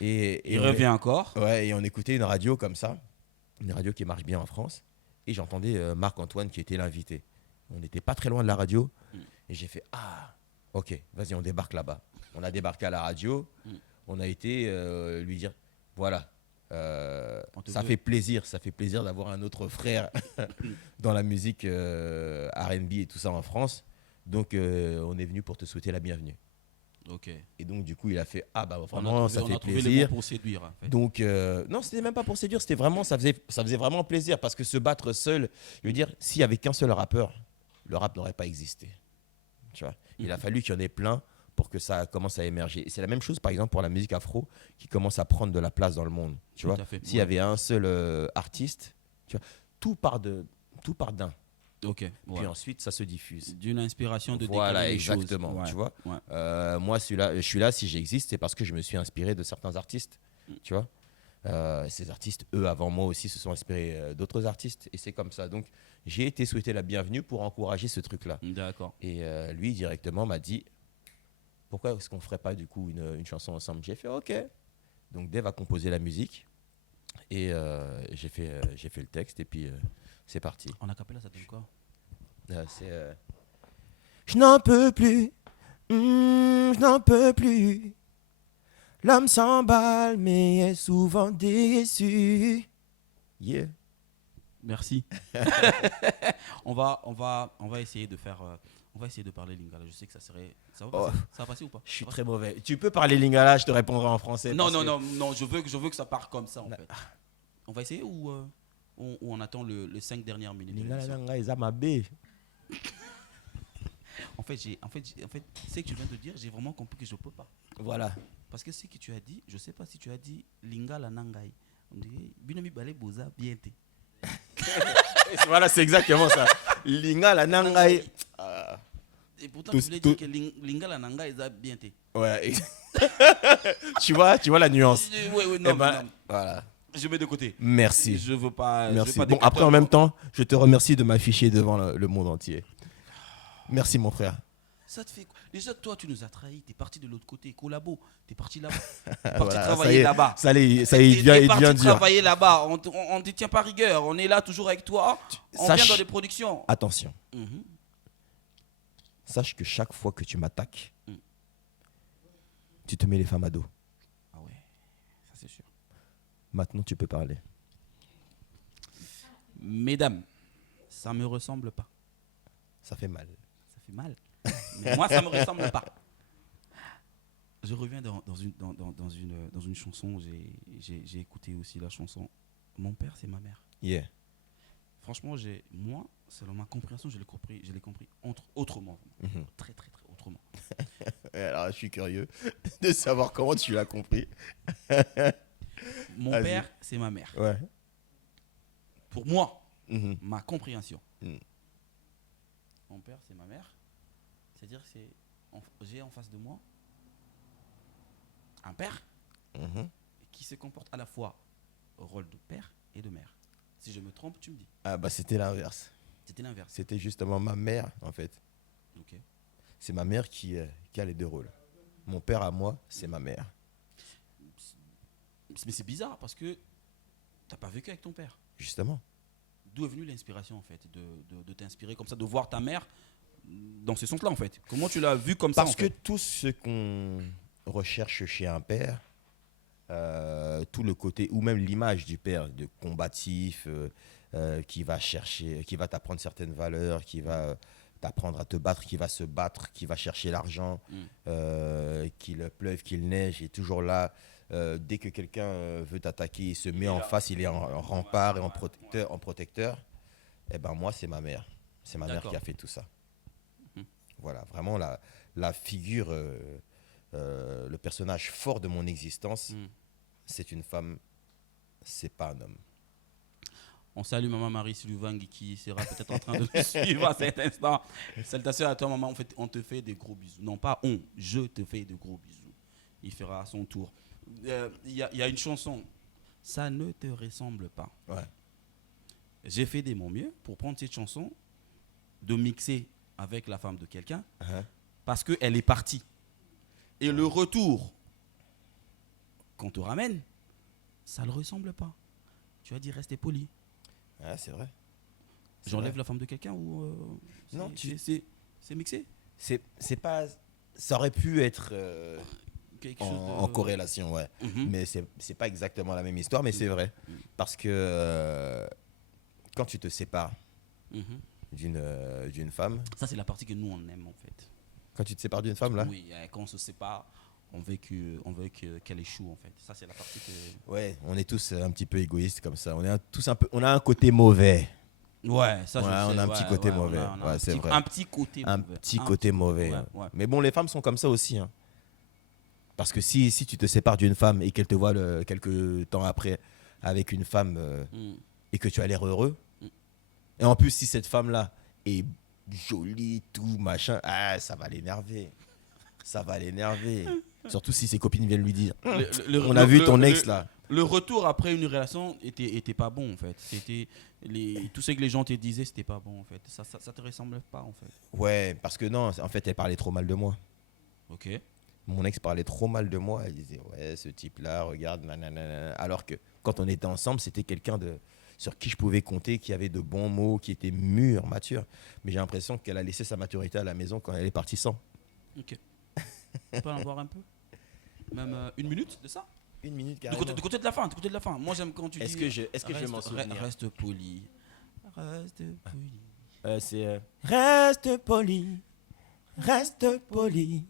Et il revient encore. Ouais, et on écoutait une radio comme ça, une radio qui marche bien en France. Et j'entendais Marc-Antoine qui était l'invité. On n'était pas très loin de la radio. Et j'ai fait, ok, vas-y, on débarque là-bas. On a débarqué à la radio. On a été lui dire, voilà, ça fait plaisir d'avoir un autre frère dans la musique R&B et tout ça en France. Donc, on est venu pour te souhaiter la bienvenue. Ok. Et donc, du coup, il a fait, vraiment, ça fait on a trouvé plaisir. les mots pour séduire. En fait. Donc, non, c'était même pas pour séduire, c'était vraiment, ça faisait vraiment plaisir parce que se battre seul, je veux dire, s'il y avait qu'un seul rappeur, le rap n'aurait pas existé. Tu vois, il a fallu qu'il y en ait plein pour que ça commence à émerger. Et c'est la même chose, par exemple, pour la musique afro qui commence à prendre de la place dans le monde. Tu vois, s'il y avait un seul artiste, tu vois, tout part d'un. Ok. Puis ensuite, ça se diffuse. D'une inspiration de voilà, décaler les choses. exactement. Tu vois, moi, je suis là, si j'existe, c'est parce que je me suis inspiré de certains artistes. Tu vois, ces artistes, eux, avant moi aussi, se sont inspirés d'autres artistes. Et c'est comme ça. Donc, j'ai été souhaiter la bienvenue pour encourager ce truc-là. D'accord. Et lui, directement, m'a dit, pourquoi est-ce qu'on ne ferait pas, du coup, une chanson ensemble? J'ai fait, ok. Donc, Dave a composé la musique. Et j'ai fait le texte. Et puis, c'est parti. En acapella, ça donne quoi? C'est... Je n'en peux plus. Je n'en peux plus. L'homme s'emballe, mais est souvent déçu. Yeah. Merci. on va essayer de faire... on va essayer de parler lingala. Je sais que ça va passer. Ça va passer ou pas? Je suis très mauvais. Tu peux parler lingala, je te répondrai en français. Non, je veux que ça parte comme ça en fait. On va essayer ou on attend les 5 dernières minutes? Lingala, ils ma bé. En fait, ce que tu viens de dire, j'ai vraiment compris que je peux pas. Voilà. Parce que ce que tu as dit, je sais pas si tu as dit lingala nangai. On dirait binomi balé boza bien té. Voilà, c'est exactement ça. Lingala nangai. Et pourtant, tu voulais dire que lingala nangai est bien té. Ouais. tu vois la nuance. Oui, non, ben, voilà. Je mets de côté. Merci. Je veux pas. Merci. Je veux pas Bon, des après, en capteurs. même temps, je te remercie de m'afficher devant le monde entier. Merci, mon frère. Ça te fait quoi? Déjà, toi, tu nous as trahis. T'es parti de l'autre côté. Collabo. T'es parti là-bas. T'es parti Voilà, travailler là-bas. Ça y est, T'es il devient parti dur. travailler là-bas. On ne te tient pas rigueur. On est là toujours avec toi. On Sache- vient dans les productions. Attention, Mhm. sache que chaque fois que tu m'attaques, Mm. tu te mets les femmes à dos. Ah ouais, ça c'est sûr. Maintenant, tu peux parler. Mesdames, ça me ressemble pas. Ça fait mal. Ça fait mal. Mais moi, ça me ressemble pas. Je reviens dans une chanson. J'ai écouté aussi la chanson. Mon père, c'est ma mère. Yeah. Franchement, moi, selon ma compréhension, je l'ai compris autrement. Mhm. Très, très, très autrement. Alors, je suis curieux de savoir comment tu l'as compris. Mon Vas-y. père, c'est ma mère. Ouais. Pour moi, Mhm. ma compréhension. Mm. Mon père, c'est ma mère. C'est-à-dire que j'ai en face de moi un père Mhm. qui se comporte à la fois au rôle de père et de mère. Si je me trompe, tu me dis. Ah bah c'était l'inverse. C'était l'inverse. C'était justement ma mère, en fait. Ok. C'est ma mère qui a les deux rôles. Mon père à moi, c'est ma mère. Mais c'est bizarre parce que t'as pas vécu avec ton père. Justement. D'où est venue l'inspiration en fait de t'inspirer comme ça, de voir ta mère dans ce sens-là en fait. Comment tu l'as vu comme ça Parce en que fait? tout ce qu'on recherche chez un père, tout le côté, ou même l'image du père, de combatif, qui va chercher, qui va t'apprendre certaines valeurs, qui va t'apprendre à te battre, qui va se battre, qui va chercher l'argent, qu'il pleuve, qu'il neige, il est toujours là. Dès que quelqu'un veut t'attaquer, il se met en face, il est en rempart et en protecteur. Eh ben moi, c'est ma mère. C'est ma mère D'accord. qui a fait tout ça. Mhm. Voilà, vraiment la figure, le personnage fort de mon existence, Mm. c'est une femme, c'est pas un homme. On salue maman Marie Sylvain qui sera peut-être en train de nous suivre à cet instant. Salutations à toi maman, on te fait des gros bisous. Non pas je te fais de gros bisous. Il fera à son tour. Il y a une chanson, ça ne te ressemble pas. Ouais. J'ai fait de mon mieux pour prendre cette chanson, de mixer avec la femme de quelqu'un, Hein? parce qu'elle est partie. Et le retour qu'on te ramène, ça ne le ressemble pas. Tu as dit rester poli. Ah, c'est vrai. C'est J'enlève vrai. la femme de quelqu'un ou Non, c'est mixé C'est pas. Ça aurait pu être quelque en, chose de... en corrélation, ouais. Mhm. Mais c'est pas exactement la même histoire, mais c'est vrai. Parce que quand tu te sépares Mhm. d'une femme, Ça, c'est la partie que nous, on aime, en fait. quand tu te sépares d'une femme, là, Oui, quand on se sépare, on veut qu'elle échoue, en fait. Ça, c'est la partie que... ouais, on est tous un petit peu égoïstes comme ça. On est tous un peu, on a un côté mauvais. Ouais, ça, Ouais, je sais. on a un petit côté on a- mauvais. on a Ouais, un c'est petit- vrai. Un petit côté Un mauvais. petit côté mauvais. Ouais, ouais. Mais bon, les femmes sont comme ça aussi. Hein. Parce que si tu te sépares d'une femme et qu'elle te voit quelques temps après avec une femme Mm. et que tu as l'air heureux, Mm. et en plus, si cette femme-là est jolie, tout, machin, ça va l'énerver. Ça va l'énerver. Surtout si ses copines viennent lui dire On a vu ton ex là. Le retour après une relation était pas bon, en fait. Tout ce que les gens te disaient, c'était pas bon, en fait. Ça te ressemble pas, en fait. Ouais, parce que non, en fait, elle parlait trop mal de moi. Ok. Mon ex parlait trop mal de moi. Elle disait ouais, ce type-là, regarde, nanana. Alors que quand on était ensemble, c'était quelqu'un sur qui je pouvais compter, qui avait de bons mots, qui était mûr, mature. Mais j'ai l'impression qu'elle a laissé sa maturité à la maison quand elle est partie sans. Ok. On peut en voir un peu? Même une minute de ça? Une minute Du carrément. côté de la fin, du côté de la fin. Moi, j'aime quand tu Est-ce dis... que je vais m'en souvenir? Reste poli. Reste poli. C'est reste poli, reste poli,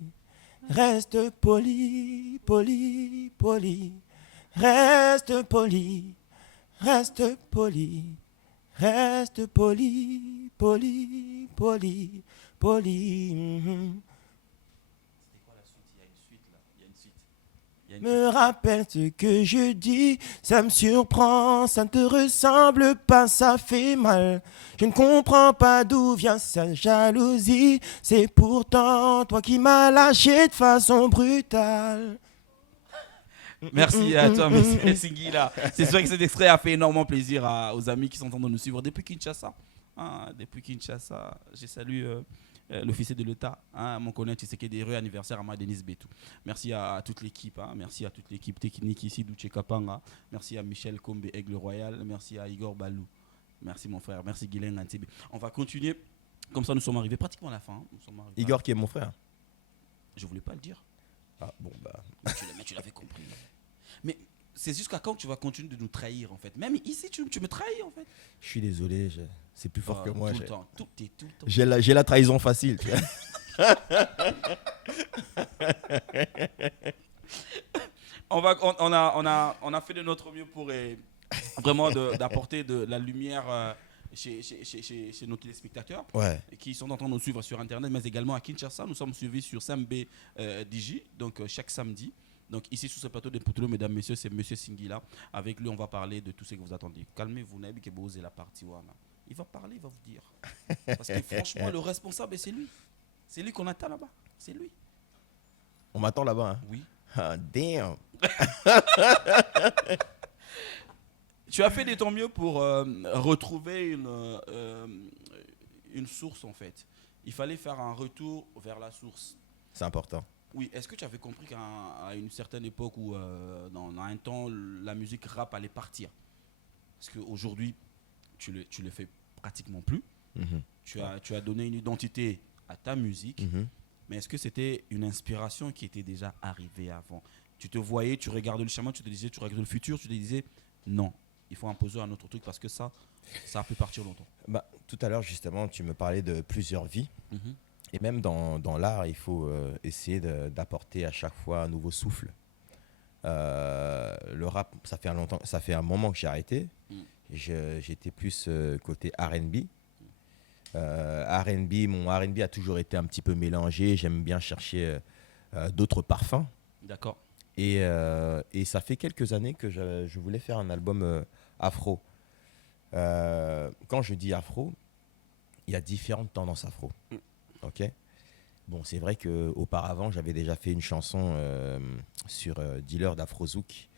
reste poli, poli, poli, reste poli, reste poli, reste poli, poli, poli, poli. Mhm. C'était quoi la suite? Il y a une suite, là. Il y a une suite. Me rappelle ce que je dis, ça me surprend, ça ne te ressemble pas, ça fait mal. Je ne comprends pas d'où vient sa jalousie, c'est pourtant toi qui m'as lâché de façon brutale. Merci à toi, monsieur Singila. C'est sûr que cet extrait a fait énormément plaisir aux amis qui sont en train de nous suivre depuis Kinshasa. Depuis Kinshasa, j'ai salué l'officier de l'État, mon collègue Tshisekedi des anniversaire à ma Denise Betou. Merci à toute l'équipe, merci à toute l'équipe technique ici, Douche Kapanga. Merci à Michel Kombe, Aigle Royal. Merci à Igor Balou. Merci mon frère. Merci Guylaine Antibé. On va continuer. Comme ça, nous sommes arrivés pratiquement à la fin. Nous sommes arrivés Igor qui est mon frère. Je voulais pas le dire. Ah bon bah. Mais tu l'avais compris. Mais c'est jusqu'à quand tu vas continuer de nous trahir en fait. Même ici, tu me trahis en fait. Je suis désolé, c'est plus fort que moi. Tout le temps. Tout le temps. J'ai la trahison facile. Tu vois. On a fait de notre mieux pour vraiment d'apporter de la lumière chez nos téléspectateurs qui sont en train de nous suivre sur Internet, mais également à Kinshasa. Nous sommes suivis sur SamB DJ, donc chaque samedi. Donc ici sur ce plateau de Poutoulou, mesdames, messieurs, c'est Monsieur Singila. Avec lui, on va parler de tout ce que vous attendez. Calmez-vous, Nabi Kebose la partie wana. Il va parler, il va vous dire. Parce que franchement, le responsable, c'est lui. C'est lui qu'on attend là-bas. C'est lui. On m'attend là-bas. Hein. Oui. Ah, damn. Tu as fait de ton mieux pour retrouver une source en fait. Il fallait faire un retour vers la source. C'est important. Oui, est-ce que tu avais compris qu'à une certaine époque où dans un temps la musique rap allait partir? Parce qu'aujourd'hui tu le fais pratiquement plus. Mm-hmm. Tu as donné une identité à ta musique. Mm-hmm. Mais est-ce que c'était une inspiration qui était déjà arrivée avant? Tu te voyais, tu regardais le chemin, tu te disais, tu regardais le futur, tu te disais non, il faut imposer un autre truc parce que ça peut partir longtemps. Bah, tout à l'heure, justement, tu me parlais de plusieurs vies. Mm-hmm. Et même dans l'art, il faut essayer d'apporter à chaque fois un nouveau souffle. Le rap, ça fait un moment que j'ai arrêté. J'étais plus côté R&B. Mon R&B a toujours été un petit peu mélangé. J'aime bien chercher d'autres parfums. D'accord. Et ça fait quelques années que je voulais faire un album afro. Quand je dis afro, il y a différentes tendances afro. Ok. Bon, c'est vrai qu'auparavant, j'avais déjà fait une chanson sur Dealer d'Afrozouk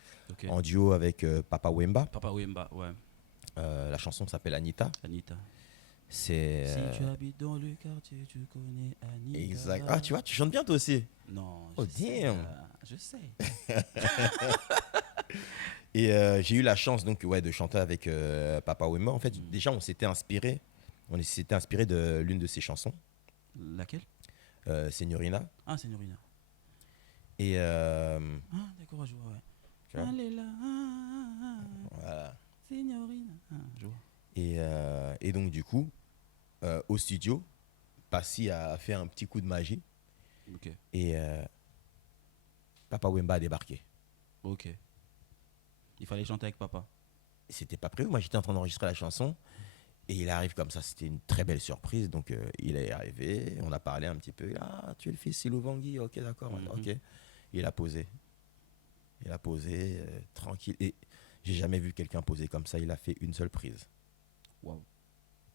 en duo avec Papa Wemba. Papa Wemba, ouais. La chanson s'appelle Anita. Anita. C'est. Si tu habites dans le quartier, tu connais Anita. Exact. Ah, tu vois, tu chantes bien toi aussi. Non. Oh, damn. Je sais. Et j'ai eu la chance donc de chanter avec Papa Wemba. En fait, déjà, on s'était inspiré de l'une de ses chansons. Laquelle? Signorina. Ah, Signorina. Et d'accord, je vois, ouais. tu vois, Elle est là. voilà. Signorina. Je vois. Et donc, du coup, au studio, Passy a fait un petit coup de magie. Ok. Et Papa Wemba a débarqué. Ok. Il fallait chanter avec papa. C'était pas prévu. Moi, j'étais en train d'enregistrer la chanson. Et il arrive comme ça. C'était une très belle surprise. Donc, il est arrivé. On a parlé un petit peu. Ah, tu es le fils Silou Vangui. Ok, d'accord. Ok. Il a posé. Tranquille. Et j'ai jamais vu quelqu'un poser comme ça. Il a fait une seule prise. Waouh.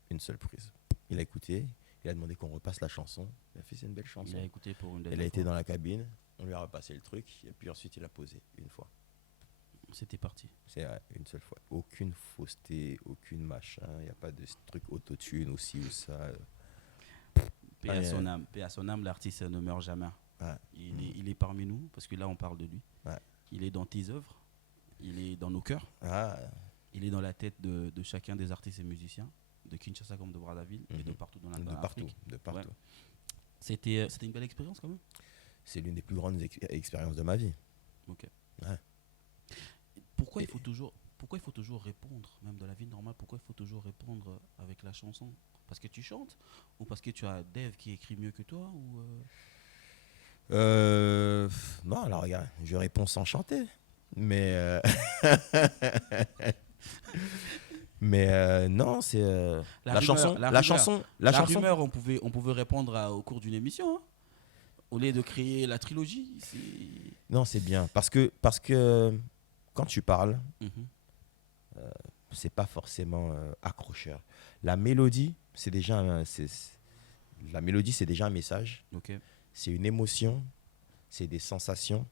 Une seule prise. Il a écouté. Il a demandé qu'on repasse la chanson. Il a fait, c'est une belle chanson. Il a écouté pour une Elle a été dans la cabine. On lui a repassé le truc. Et puis ensuite, il a posé une fois. C'était parti. C'est une seule fois. Aucune fausseté, aucune machin. Il n'y a pas de truc autotune aussi ou ça. Paix à son âme. Paix à son âme, l'artiste ne meurt jamais. Ouais. Il est parmi nous, parce que là, on parle de lui. Ouais. Il est dans tes œuvres. Il est dans nos cœurs. Ah. Il est dans la tête de chacun des artistes et musiciens, de Kinshasa comme de Brazzaville, et de partout dans l'Afrique. De partout. Ouais. C'était une belle expérience quand même. C'est l'une des plus grandes expériences de ma vie. Ok. Ouais. Pourquoi il faut toujours répondre, même dans la vie normale, pourquoi il faut toujours répondre avec la chanson? Parce que tu chantes? Ou parce que tu as Dave qui écrit mieux que toi ou Non, alors regarde, je réponds sans chanter. Mais non, c'est la chanson. La rumeur, on pouvait répondre au cours d'une émission. Hein, au lieu de créer la trilogie. Non, c'est bien. Parce que quand tu parles, c'est pas forcément accrocheur. La mélodie, c'est déjà un message. Okay. C'est une émotion, c'est des sensations.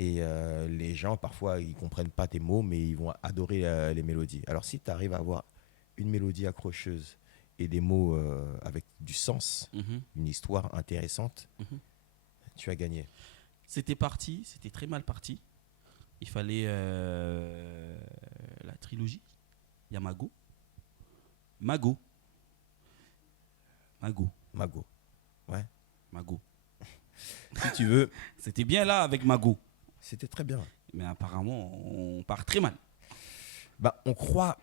Et les gens, parfois, ils comprennent pas tes mots, mais ils vont adorer les mélodies. Alors, si tu arrives à avoir une mélodie accrocheuse et des mots avec du sens, une histoire intéressante, tu as gagné. C'était parti, c'était très mal parti. Il fallait la trilogie. Il y a Mago. Mago. Ouais. Mago. Si tu veux. C'était bien là avec Mago. C'était très bien. Mais apparemment, on part très mal. Bah, on croit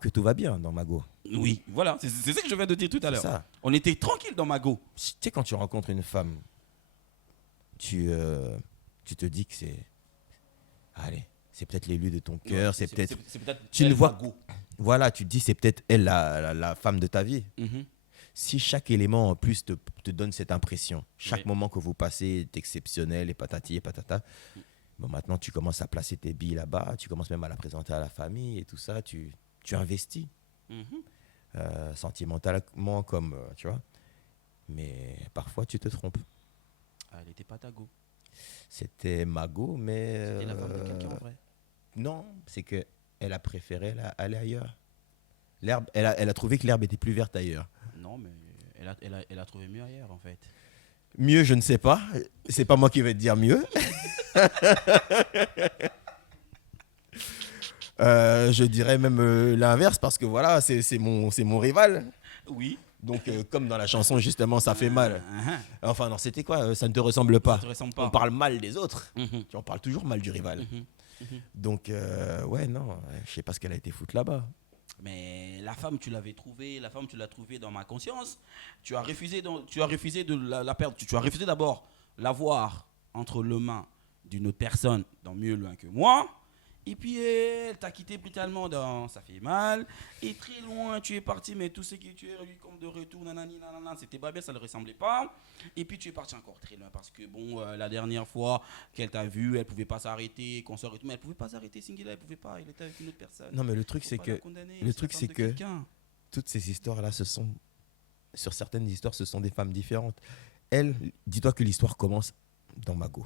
que tout va bien dans Mago. Oui, voilà, c'est ça que je viens de dire tout à l'heure. Ça. On était tranquille dans Mago. Tu sais, quand tu rencontres une femme, tu te dis que c'est... Allez, c'est peut-être l'élu de ton cœur, Ouais, c'est peut-être... tu ne vois- Mago. Voilà, tu te dis c'est peut-être elle la femme de ta vie. Mhm. Si chaque élément en plus te donne cette impression, chaque Oui. moment que vous passez est exceptionnel et patati et patata, bon, maintenant tu commences à placer tes billes là-bas, tu commences même à la présenter à la famille et tout ça, tu investis Mhm. sentimentalement comme, tu vois. Mais parfois tu te trompes. Ah, elle était pas ta go. C'était Mago, mais... C'était la femme de quelqu'un en vrai. Non, c'est que elle a préféré aller ailleurs. L'herbe, elle a trouvé que l'herbe était plus verte ailleurs. Non, mais elle a trouvé mieux ailleurs en fait. Mieux, je ne sais pas. C'est pas moi qui vais te dire mieux. Je dirais même l'inverse parce que voilà, c'est mon rival. Oui. Donc, comme dans la chanson, justement, ça fait mal. Uh-huh. Enfin, non, c'était quoi? Ça ne te ressemble pas. Ça te ressemble pas. On parle mal des autres. Mhm. On parle toujours mal du rival. Mhm. Donc, ouais, non, je sais pas ce qu'elle a été foutre là-bas. Mais la femme, tu l'avais trouvée, la femme, tu l'as trouvée dans ma conscience. Tu as refusé de la perdre. Tu as refusé d'abord la voir entre les mains d'une autre personne, dans mieux loin que moi. Et puis elle t'a quitté brutalement dans Ça fait mal. Et très loin, tu es parti, mais tout ce que tu es eu comme de retour, nanani, nanana, c'était pas bien, ça ne ressemblait pas. Et puis tu es parti encore très loin parce que bon, la dernière fois qu'elle t'a vu, elle pouvait pas s'arrêter, qu'on sort et tout, mais elle pouvait pas s'arrêter, Singila, elle pouvait pas, elle était avec une autre personne. Non, mais le truc, c'est que toutes ces histoires-là, sur certaines histoires, ce sont des femmes différentes. Elle, dis-toi que l'histoire commence dans Mago.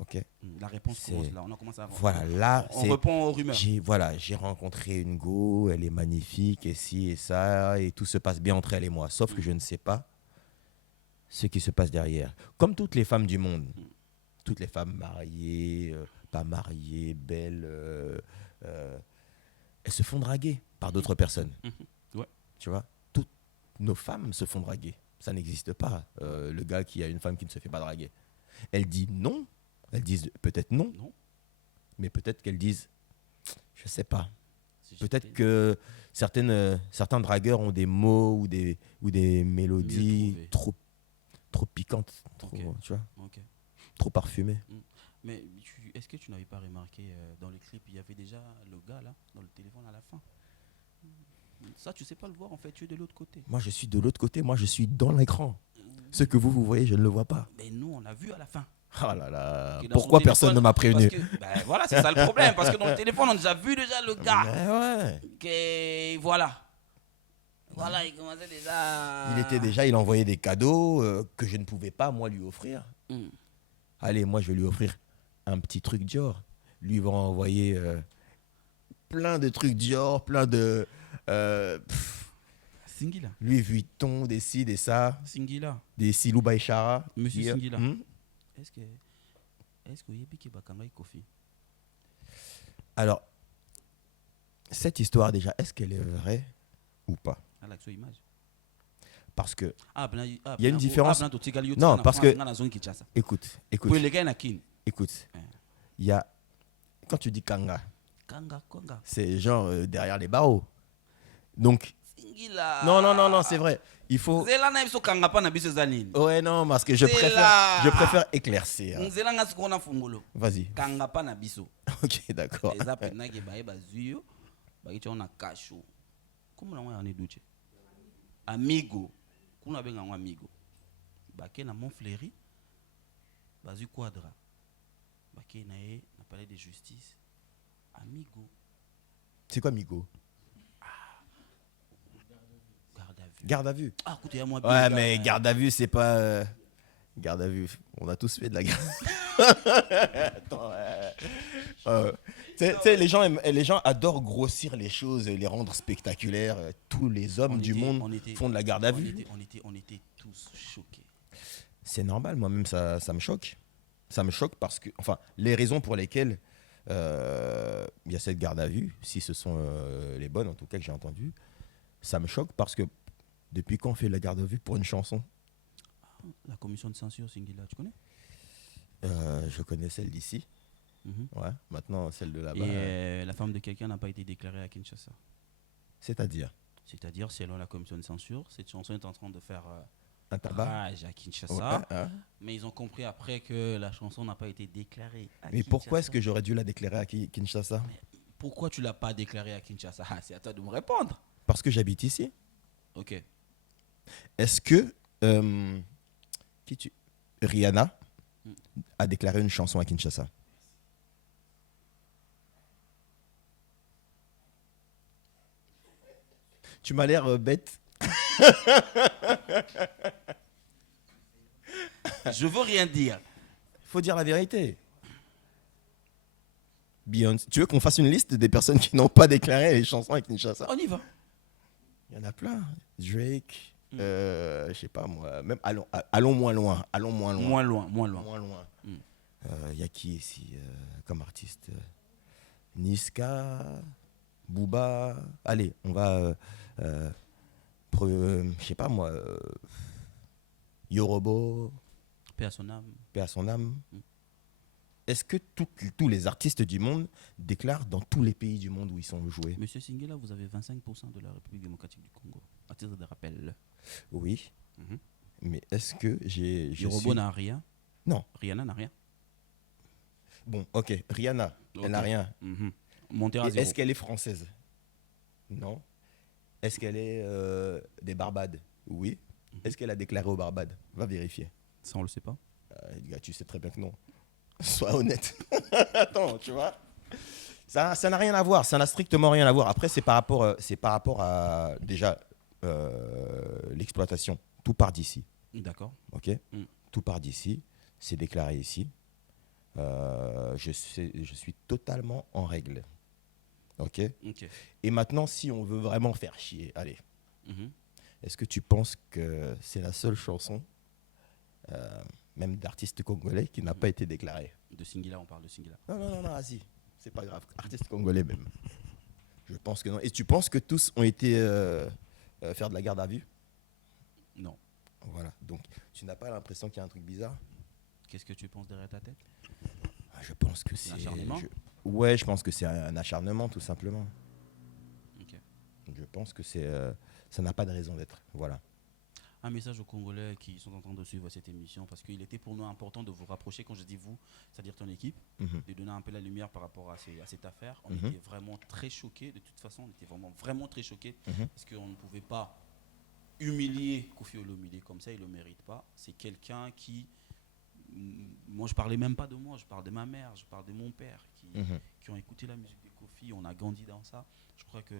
Ok. La réponse C'est- commence là, on a commencé à Voilà, là, on répond aux rumeurs. j'ai rencontré une go, elle est magnifique, et ci et ça, et tout se passe bien entre elle et moi. Sauf que je ne sais pas ce qui se passe derrière. Comme toutes les femmes du monde, toutes les femmes mariées, pas mariées, belles, elles se font draguer par d'autres personnes. Ouais. Tu vois, toutes nos femmes se font draguer. Ça n'existe pas, le gars qui a une femme qui ne se fait pas draguer. Elle dit non, elles disent peut-être non, Non. mais peut-être qu'elles disent, je sais pas. Si Peut-être j'étais- que certains dragueurs ont des mots ou des mélodies Mieux trouvées. trop piquantes, trop, Ok. tu vois, Ok. trop parfumées. Mais est-ce que tu n'avais pas remarqué dans le clip, il y avait déjà le gars là, dans le téléphone à la fin. Ça, tu sais pas le voir en fait, tu es de l'autre côté. Moi, je suis de l'autre côté, moi, je suis dans l'écran. Ce que vous voyez, je ne le vois pas. Mais nous, on a vu à la fin. Oh là là, Que dans pourquoi son personne téléphone, ne m'a prévenu? parce que, ben, voilà, c'est ça le problème. Parce que dans le téléphone, on a déjà vu déjà le gars. Ouais. Que, voilà. Voilà, il commençait déjà. Il envoyait des cadeaux que je ne pouvais pas, moi, lui offrir. Mm. Allez, moi, je vais lui offrir un petit truc Dior. Lui, il va envoyer plein de trucs Dior, plein de... Singila. Louis Vuitton, des ci, des ça, Singila. des Silou Baïchara. Monsieur Hier. Singila. Est-ce que vous avez piqué Bakanga et Kofi? Alors, cette histoire déjà, est-ce qu'elle est vraie ou pas? À l'action image. Parce que, Il y a une différence. Non, Non, parce que- écoute, Ouais. il y a, quand tu dis Kanga, Kanga. c'est genre derrière les barreaux. Donc, Singila. non, c'est vrai. Il faut... Nzela na biso kanga pa na biso eza nini? Ouais, non, parce que je C'est là. préfère éclaircir. Nzela nga sikona fungolo. Vas-y. Kanga pa na biso. Ok, d'accord. Eza pena ke baye bazwi yo. Baye tyo na kasho. Comment na ngwa duche? Amigo. Kuna benga ngwa amigo. Bake na Montfleury. Bazwi quadra. Bake na ye na palais de justice. Amigo. C'est quoi, Migo? Garde à vue. Garde à vue. Ah, écoutez, à moi. Ouais, mais garde à vue, c'est pas... garde à vue. On a tous fait de la garde. Attends, tu sais, les gens adorent grossir les choses et les rendre spectaculaires. Tous les hommes du monde font de la garde à vue. On était tous choqués. C'est normal, moi-même, ça me choque. Ça me choque parce que, enfin, les raisons pour lesquelles il y a cette garde à vue, si ce sont les bonnes, en tout cas, que j'ai entendues, ça me choque parce que depuis quand on fait la garde à vue pour une chanson? La commission de censure, Singila, tu connais? Je connais celle d'ici. Ouais, maintenant, celle de là-bas. Et la femme de quelqu'un n'a pas été déclarée à Kinshasa. C'est-à-dire C'est-à-dire, selon la commission de censure, cette chanson est en train de faire un tabac. rage à Kinshasa. Ouais, hein. Mais ils ont compris après que la chanson n'a pas été déclarée à Mais Kinshasa. pourquoi est-ce que j'aurais dû la déclarer à Kinshasa? Pourquoi tu l'as pas déclarée à Kinshasa? C'est à toi de me répondre. Parce que j'habite ici. Ok. Est-ce que Rihanna a déclaré une chanson à Kinshasa? Tu m'as l'air bête. Je veux rien dire. Il faut dire la vérité. Beyoncé. Tu veux qu'on fasse une liste des personnes qui n'ont pas déclaré les chansons à Kinshasa? On y va. Il y en a plein. Drake, je sais pas moi. Même allons moins loin. Allons moins loin. Moins loin, moins loin. Moins loin. Il y a qui ici comme artiste? Niska, Booba. Allez, on va. Je sais pas moi. Yorobo, Paix à son âme. paix à son âme. Est-ce que tous les artistes du monde déclarent dans tous les pays du monde où ils sont joués? Monsieur Singela, vous avez 25% de la République démocratique du Congo. À titre de rappel. Oui. Mhm. Mais est-ce que je Yorobo suis... n'a rien. Non. Rihanna n'a rien. Bon, ok. Rihanna, Ok. elle n'a rien. Monter à Et zéro. est-ce qu'elle est française? Non. Est-ce qu'elle est des Barbades? Oui. Est-ce qu'elle a déclaré aux Barbades? Va vérifier. Ça, on le sait pas. Gars, tu sais très bien que non. Sois honnête. Attends, tu vois. Ça n'a rien à voir. Ça n'a strictement rien à voir. Après, c'est par rapport à déjà l'exploitation. Tout part d'ici. D'accord. Ok. Tout part d'ici. C'est déclaré ici. Je suis totalement en règle. Ok. Ok. Et maintenant, si on veut vraiment faire chier, allez. Mhm. Est-ce que tu penses que c'est la seule chanson, même d'artiste congolais, qui n'a pas été déclarée? De Singila, on parle de Singila. Non, vas-y. C'est pas grave. Artiste congolais même. Je pense que non. Et tu penses que tous ont été faire de la garde à vue? Non. Voilà. Donc, tu n'as pas l'impression qu'il y a un truc bizarre? Qu'est-ce que tu penses derrière ta tête? Je pense que c'est... Un acharnement? Ouais, je pense que c'est un acharnement, tout simplement. Ok. Je pense que ça n'a pas de raison d'être. Voilà. Un message aux Congolais qui sont en train de suivre cette émission, parce qu'il était pour nous important de vous rapprocher, quand je dis vous, c'est-à-dire ton équipe, de donner un peu la lumière par rapport à cette affaire. On était vraiment très choqués, de toute façon, on était vraiment très choqués, parce qu'on ne pouvait pas humilier Koffi Olomide comme ça, il ne le mérite pas. C'est quelqu'un qui... Moi, je parlais même pas de moi, je parle de ma mère, je parle de mon père, qui ont écouté la musique de Koffi, on a grandi dans ça. Je crois que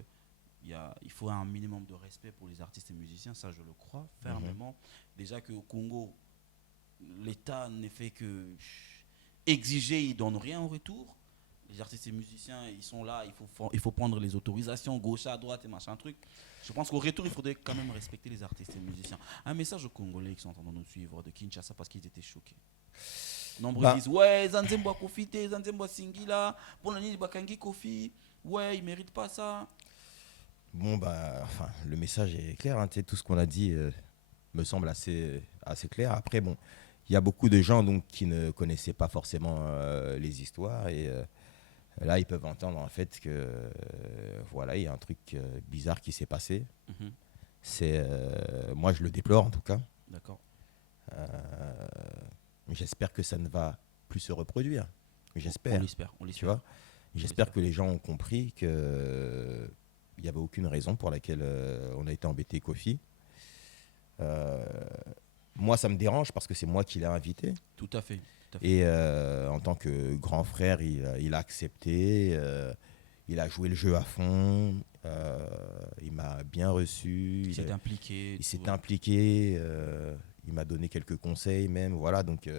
il faut un minimum de respect pour les artistes et musiciens, ça je le crois fermement. Déjà qu'au Congo, l'État ne fait que exiger, il ne donne rien en retour. Les artistes et musiciens, ils sont là, il faut prendre les autorisations, gauche à droite et machin truc. Je pense qu'au retour, il faudrait quand même respecter les artistes et musiciens. Un message aux Congolais qui sont en train de nous suivre de Kinshasa parce qu'ils étaient choqués. Nombreux disent, ouais, Zanzembo Koffi, Zanzembo Singila, pour l'année Bakangi Koffi, ouais, il ne mérite pas ça. Bon, le message est clair. Hein, tout ce qu'on a dit me semble assez clair. Après, bon, il y a beaucoup de gens donc, qui ne connaissaient pas forcément les histoires. Et là, ils peuvent entendre en fait que voilà, il y a un truc bizarre qui s'est passé. Moi, je le déplore en tout cas. D'accord. J'espère que ça ne va plus se reproduire. J'espère. On l'espère. Tu vois. J'espère que les gens ont compris que il n'y avait aucune raison pour laquelle on a été embêté Koffi. Moi, ça me dérange parce que c'est moi qui l'ai invité. Tout à fait. Et en tant que grand frère, il a accepté. Il a joué le jeu à fond. Il m'a bien reçu. Il s'est impliqué. Il s'est impliqué. Il m'a donné quelques conseils même. Voilà, donc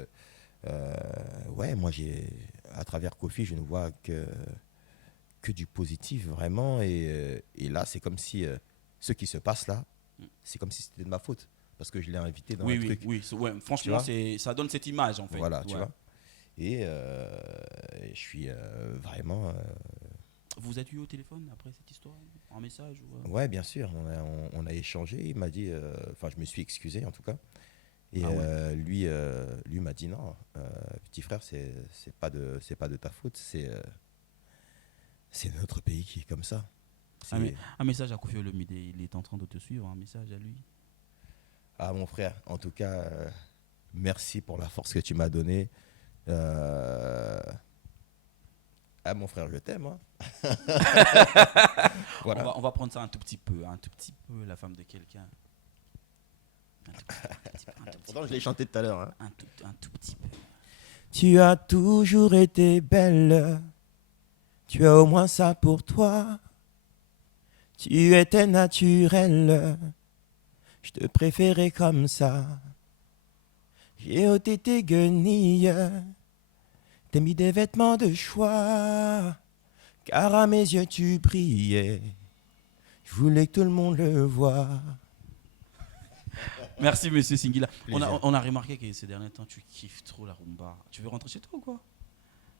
Ouais, moi, à travers Kofi, je ne vois que du positif, vraiment. Et là, c'est comme si ce qui se passe là, c'est comme si c'était de ma faute. Parce que je l'ai invité dans Oui, un oui, truc. oui. Ouais, Tu franchement, vois ça donne cette image en fait. Voilà, tu Ouais. vois. Et je suis vraiment. Vous êtes eu au téléphone après cette histoire, en message ou, Ouais, bien sûr, on a échangé. Il m'a dit. Enfin, je me suis excusé en tout cas. Et Ah ouais. lui m'a dit non, petit frère, c'est pas de ta faute, c'est notre pays qui est comme ça. Un message à Kofi Olomide, il est en train de te suivre, un message à lui. Ah mon frère, en tout cas, merci pour la force que tu m'as donnée. Ah mon frère, je t'aime. Hein. Voilà. On va prendre ça un tout petit peu, la femme de quelqu'un. Pourtant, je l'ai chanté tout à l'heure. Hein. Un tout petit peu. Tu as toujours été belle, tu as au moins ça pour toi. Tu étais naturelle, je te préférais comme ça. J'ai ôté tes guenilles, t'as mis des vêtements de choix, car à mes yeux tu brillais. Je voulais que tout le monde le voie. Merci, monsieur Singila. Plaisir. On a remarqué que ces derniers temps, tu kiffes trop la rumba. Tu veux rentrer chez toi ou quoi?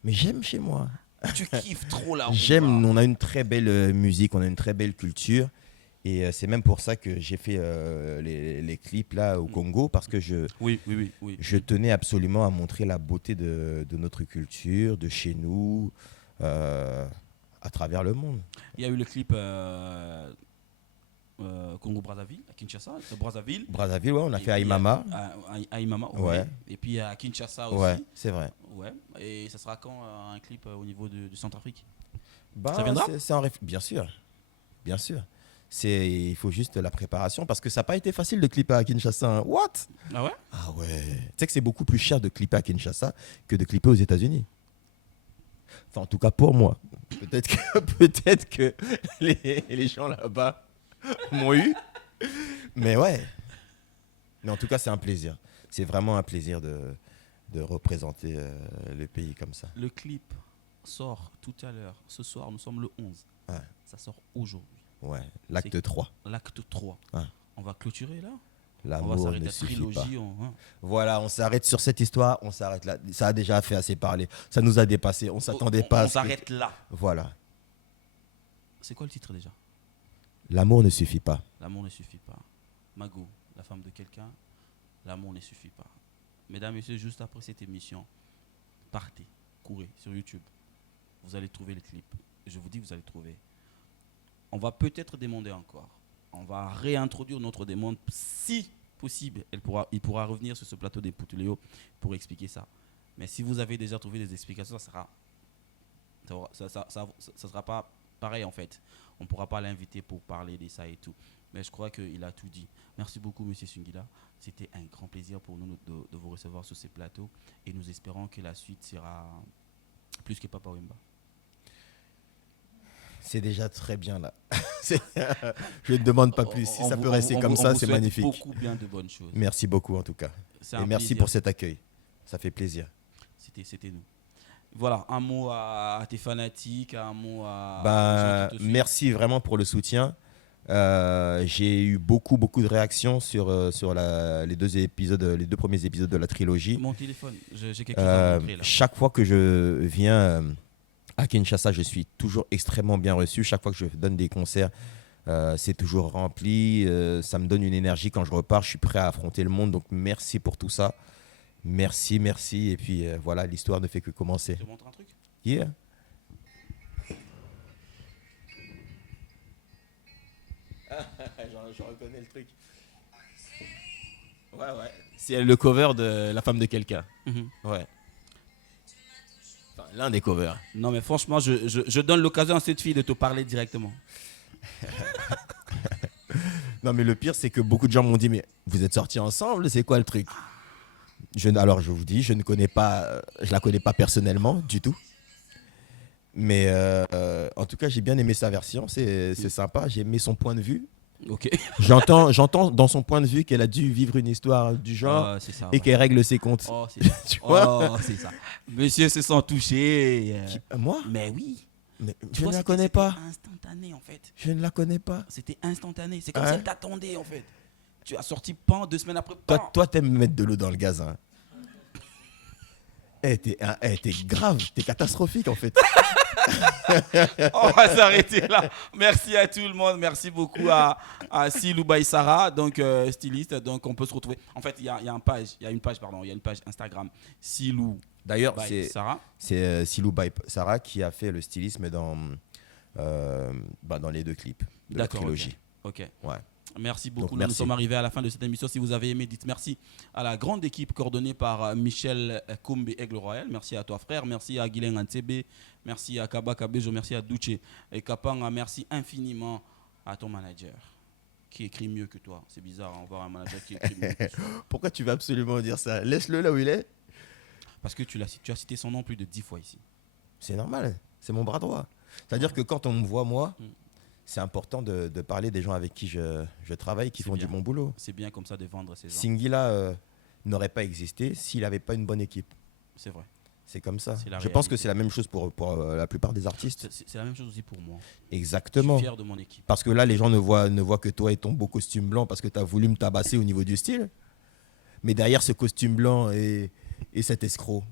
Mais j'aime chez moi. Tu kiffes trop la rumba. J'aime, on a une très belle musique, on a une très belle culture. Et c'est même pour ça que j'ai fait les clips là au Congo, parce que Oui. je tenais absolument à montrer la beauté de notre culture, de chez nous, à travers le monde. Il y a eu le clip Congo-Brazzaville, à Kinshasa, Brazzaville. Brazzaville, ouais, on a Et fait puis, Aïmama. Aïmama, Ouais. ouais. Et puis à Kinshasa aussi. Ouais, c'est vrai. Ouais. Et ça sera quand un clip au niveau du Centrafrique? Bah, Ça viendra Bien sûr, bien sûr. Il faut juste la préparation, parce que ça n'a pas été facile de clipper à Kinshasa. Hein. What? Ah ouais? Ah ouais. Tu sais que c'est beaucoup plus cher de clipper à Kinshasa que de clipper aux États-Unis. Enfin, en tout cas pour moi. Peut-être que les gens là-bas m'ont eu. Mais ouais. Mais en tout cas, c'est un plaisir. C'est vraiment un plaisir de représenter le pays comme ça. Le clip sort tout à l'heure. Ce soir, nous sommes le 11. Ouais. Ça sort aujourd'hui. Ouais. L'acte C'est 3. L'acte 3. Ouais. On va clôturer là. On va L'amour s'arrêter ne à suffit trilogie. pas. Voilà, on s'arrête sur cette histoire. On s'arrête là. Ça a déjà fait assez parler. Ça nous a dépassé. On s'attendait pas à On ce que- s'arrête là. Voilà. C'est quoi le titre déjà? L'amour ne suffit pas. L'amour ne suffit pas. Mago, la femme de quelqu'un, l'amour ne suffit pas. Mesdames, messieurs, juste après cette émission, partez, courez sur YouTube. Vous allez trouver le clip. Je vous dis, vous allez trouver. On va peut-être demander encore. On va réintroduire notre demande si possible. Il pourra revenir sur ce plateau des Poutuléo pour expliquer ça. Mais si vous avez déjà trouvé des explications, ça sera pas pareil en fait. On ne pourra pas l'inviter pour parler de ça et tout. Mais je crois qu'il a tout dit. Merci beaucoup, monsieur Sungila. C'était un grand plaisir pour nous de vous recevoir sur ces plateaux. Et nous espérons que la suite sera plus que Papa Wemba. C'est déjà très bien là. Je ne demande pas plus. Si ça peut rester comme ça, c'est magnifique. Beaucoup bien de bonnes choses. Merci beaucoup en tout cas. C'est Et un merci plaisir. pour cet accueil. Ça fait plaisir. C'était nous. Voilà, un mot à tes fanatiques, un mot à... Ben, aux gens qui te suivent. merci vraiment pour le soutien. J'ai eu beaucoup de réactions sur les deux premiers épisodes de la trilogie. Mon téléphone, j'ai quelque chose à montrer là. Chaque fois que je viens à Kinshasa, je suis toujours extrêmement bien reçu. Chaque fois que je donne des concerts, c'est toujours rempli. Ça me donne une énergie. Quand je repars, je suis prêt à affronter le monde. Donc merci pour tout ça. Merci. Et puis voilà, l'histoire ne fait que commencer. Je te montre un truc. Yeah. Je reconnais le truc. Ouais. C'est le cover de La femme de quelqu'un. Ouais. Enfin, l'un des covers. Non mais franchement, je donne l'occasion à cette fille de te parler directement. Non mais le pire c'est que beaucoup de gens m'ont dit mais vous êtes sortis ensemble, c'est quoi le truc? Alors je vous dis, je la connais pas personnellement du tout. Mais en tout cas j'ai bien aimé sa version, c'est sympa, j'ai aimé son point de vue. Ok. J'entends dans son point de vue qu'elle a dû vivre une histoire du genre C'est ça. et qu'elle règle ses comptes. Oh, c'est ça. Tu vois Oh, c'est ça. Monsieur se sent touché. Moi Mais oui. Mais Tu je vois, ne la c'était- connais c'était pas. instantané, en fait. Je ne la connais pas. C'était instantané. C'est comme Ouais. si elle t'attendait, en fait. Tu as sorti pan 2 semaines après. Toi, pan. toi, t'aimes mettre de l'eau dans le gaz. Hein. T'es grave, t'es catastrophique en fait. On va s'arrêter là. Merci à tout le monde. Merci beaucoup à Silou by Sarah, donc styliste. Donc on peut se retrouver. En fait, il y a une page Instagram Silou D'ailleurs, by Sarah. c'est Silou by Sarah qui a fait le stylisme dans les 2 clips de la D'accord, trilogie. Ok. Ouais. Merci beaucoup. Donc, Là, nous merci. sommes arrivés à la fin de cette émission. Si vous avez aimé, dites merci à la grande équipe coordonnée par Michel Kombe Aigle Royal. Merci à toi, frère. Merci à Guilain Antsebe. Merci à Kaba Kabejo. Merci à Douche et Kapanga. Merci infiniment à ton manager qui écrit mieux que toi. C'est bizarre, on va voir un manager qui écrit mieux que toi. Pourquoi tu veux absolument dire ça? Laisse-le là où il est. Parce que tu as cité son nom plus de 10 fois ici. C'est normal, c'est mon bras droit. C'est-à-dire que quand on me voit, moi, Mm. c'est important de parler des gens avec qui je travaille, qui C'est font bien. du bon boulot. C'est bien comme ça de vendre ces gens. Singila n'aurait pas existé s'il n'avait pas une bonne équipe. C'est vrai. C'est comme ça. C'est la Je pense réalité. que c'est la même chose pour la plupart des artistes. C'est la même chose aussi pour moi. Exactement. Je suis fier de mon équipe. Parce que là, les gens ne voient que toi et ton beau costume blanc parce que tu as voulu me tabasser au niveau du style. Mais derrière ce costume blanc et cet escroc,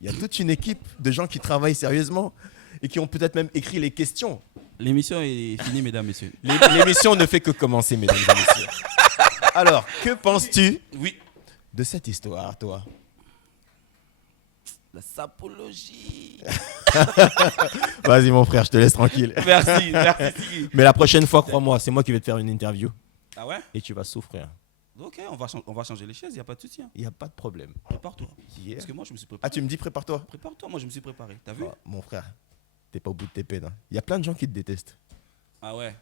il y a toute une équipe de gens qui travaillent sérieusement et qui ont peut-être même écrit les questions. L'émission est finie, mesdames, messieurs. L'émission ne fait que commencer, mesdames et messieurs. Alors, que penses-tu Oui. de cette histoire, toi? La sapologie. Vas-y, mon frère, je te laisse tranquille. Merci, merci. Mais la prochaine fois, crois-moi, c'est moi qui vais te faire une interview Ah ouais? et tu vas souffrir. Ok, on va changer les chaises, il n'y a pas de souci. Hein. Il n'y a pas de problème. Prépare-toi. Yeah. Parce que moi, je me suis Ah, préparé. tu me dis prépare-toi. Prépare-toi, moi, je me suis préparé. T'as vu? Ah, mon frère, t'es pas au bout de tes peines. Hein. Il y a plein de gens qui te détestent. Ah ouais.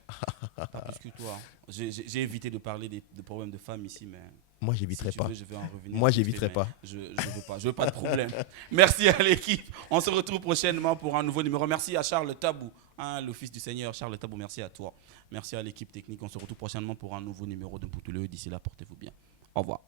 Pas plus que toi. Hein. J'ai évité de parler de problèmes de femmes ici, mais Moi, si j'éviterai tu pas. veux, je vais en revenir. Moi, vite fait, j'éviterai mais pas. Je veux pas. Je veux pas de problème. Merci à l'équipe. On se retrouve prochainement pour un nouveau numéro. Merci à Charles Tabou, hein, l'Office du Seigneur. Charles Tabou, merci à toi. Merci à l'équipe technique. On se retrouve prochainement pour un nouveau numéro de Poutouleux. D'ici là, portez-vous bien. Au revoir.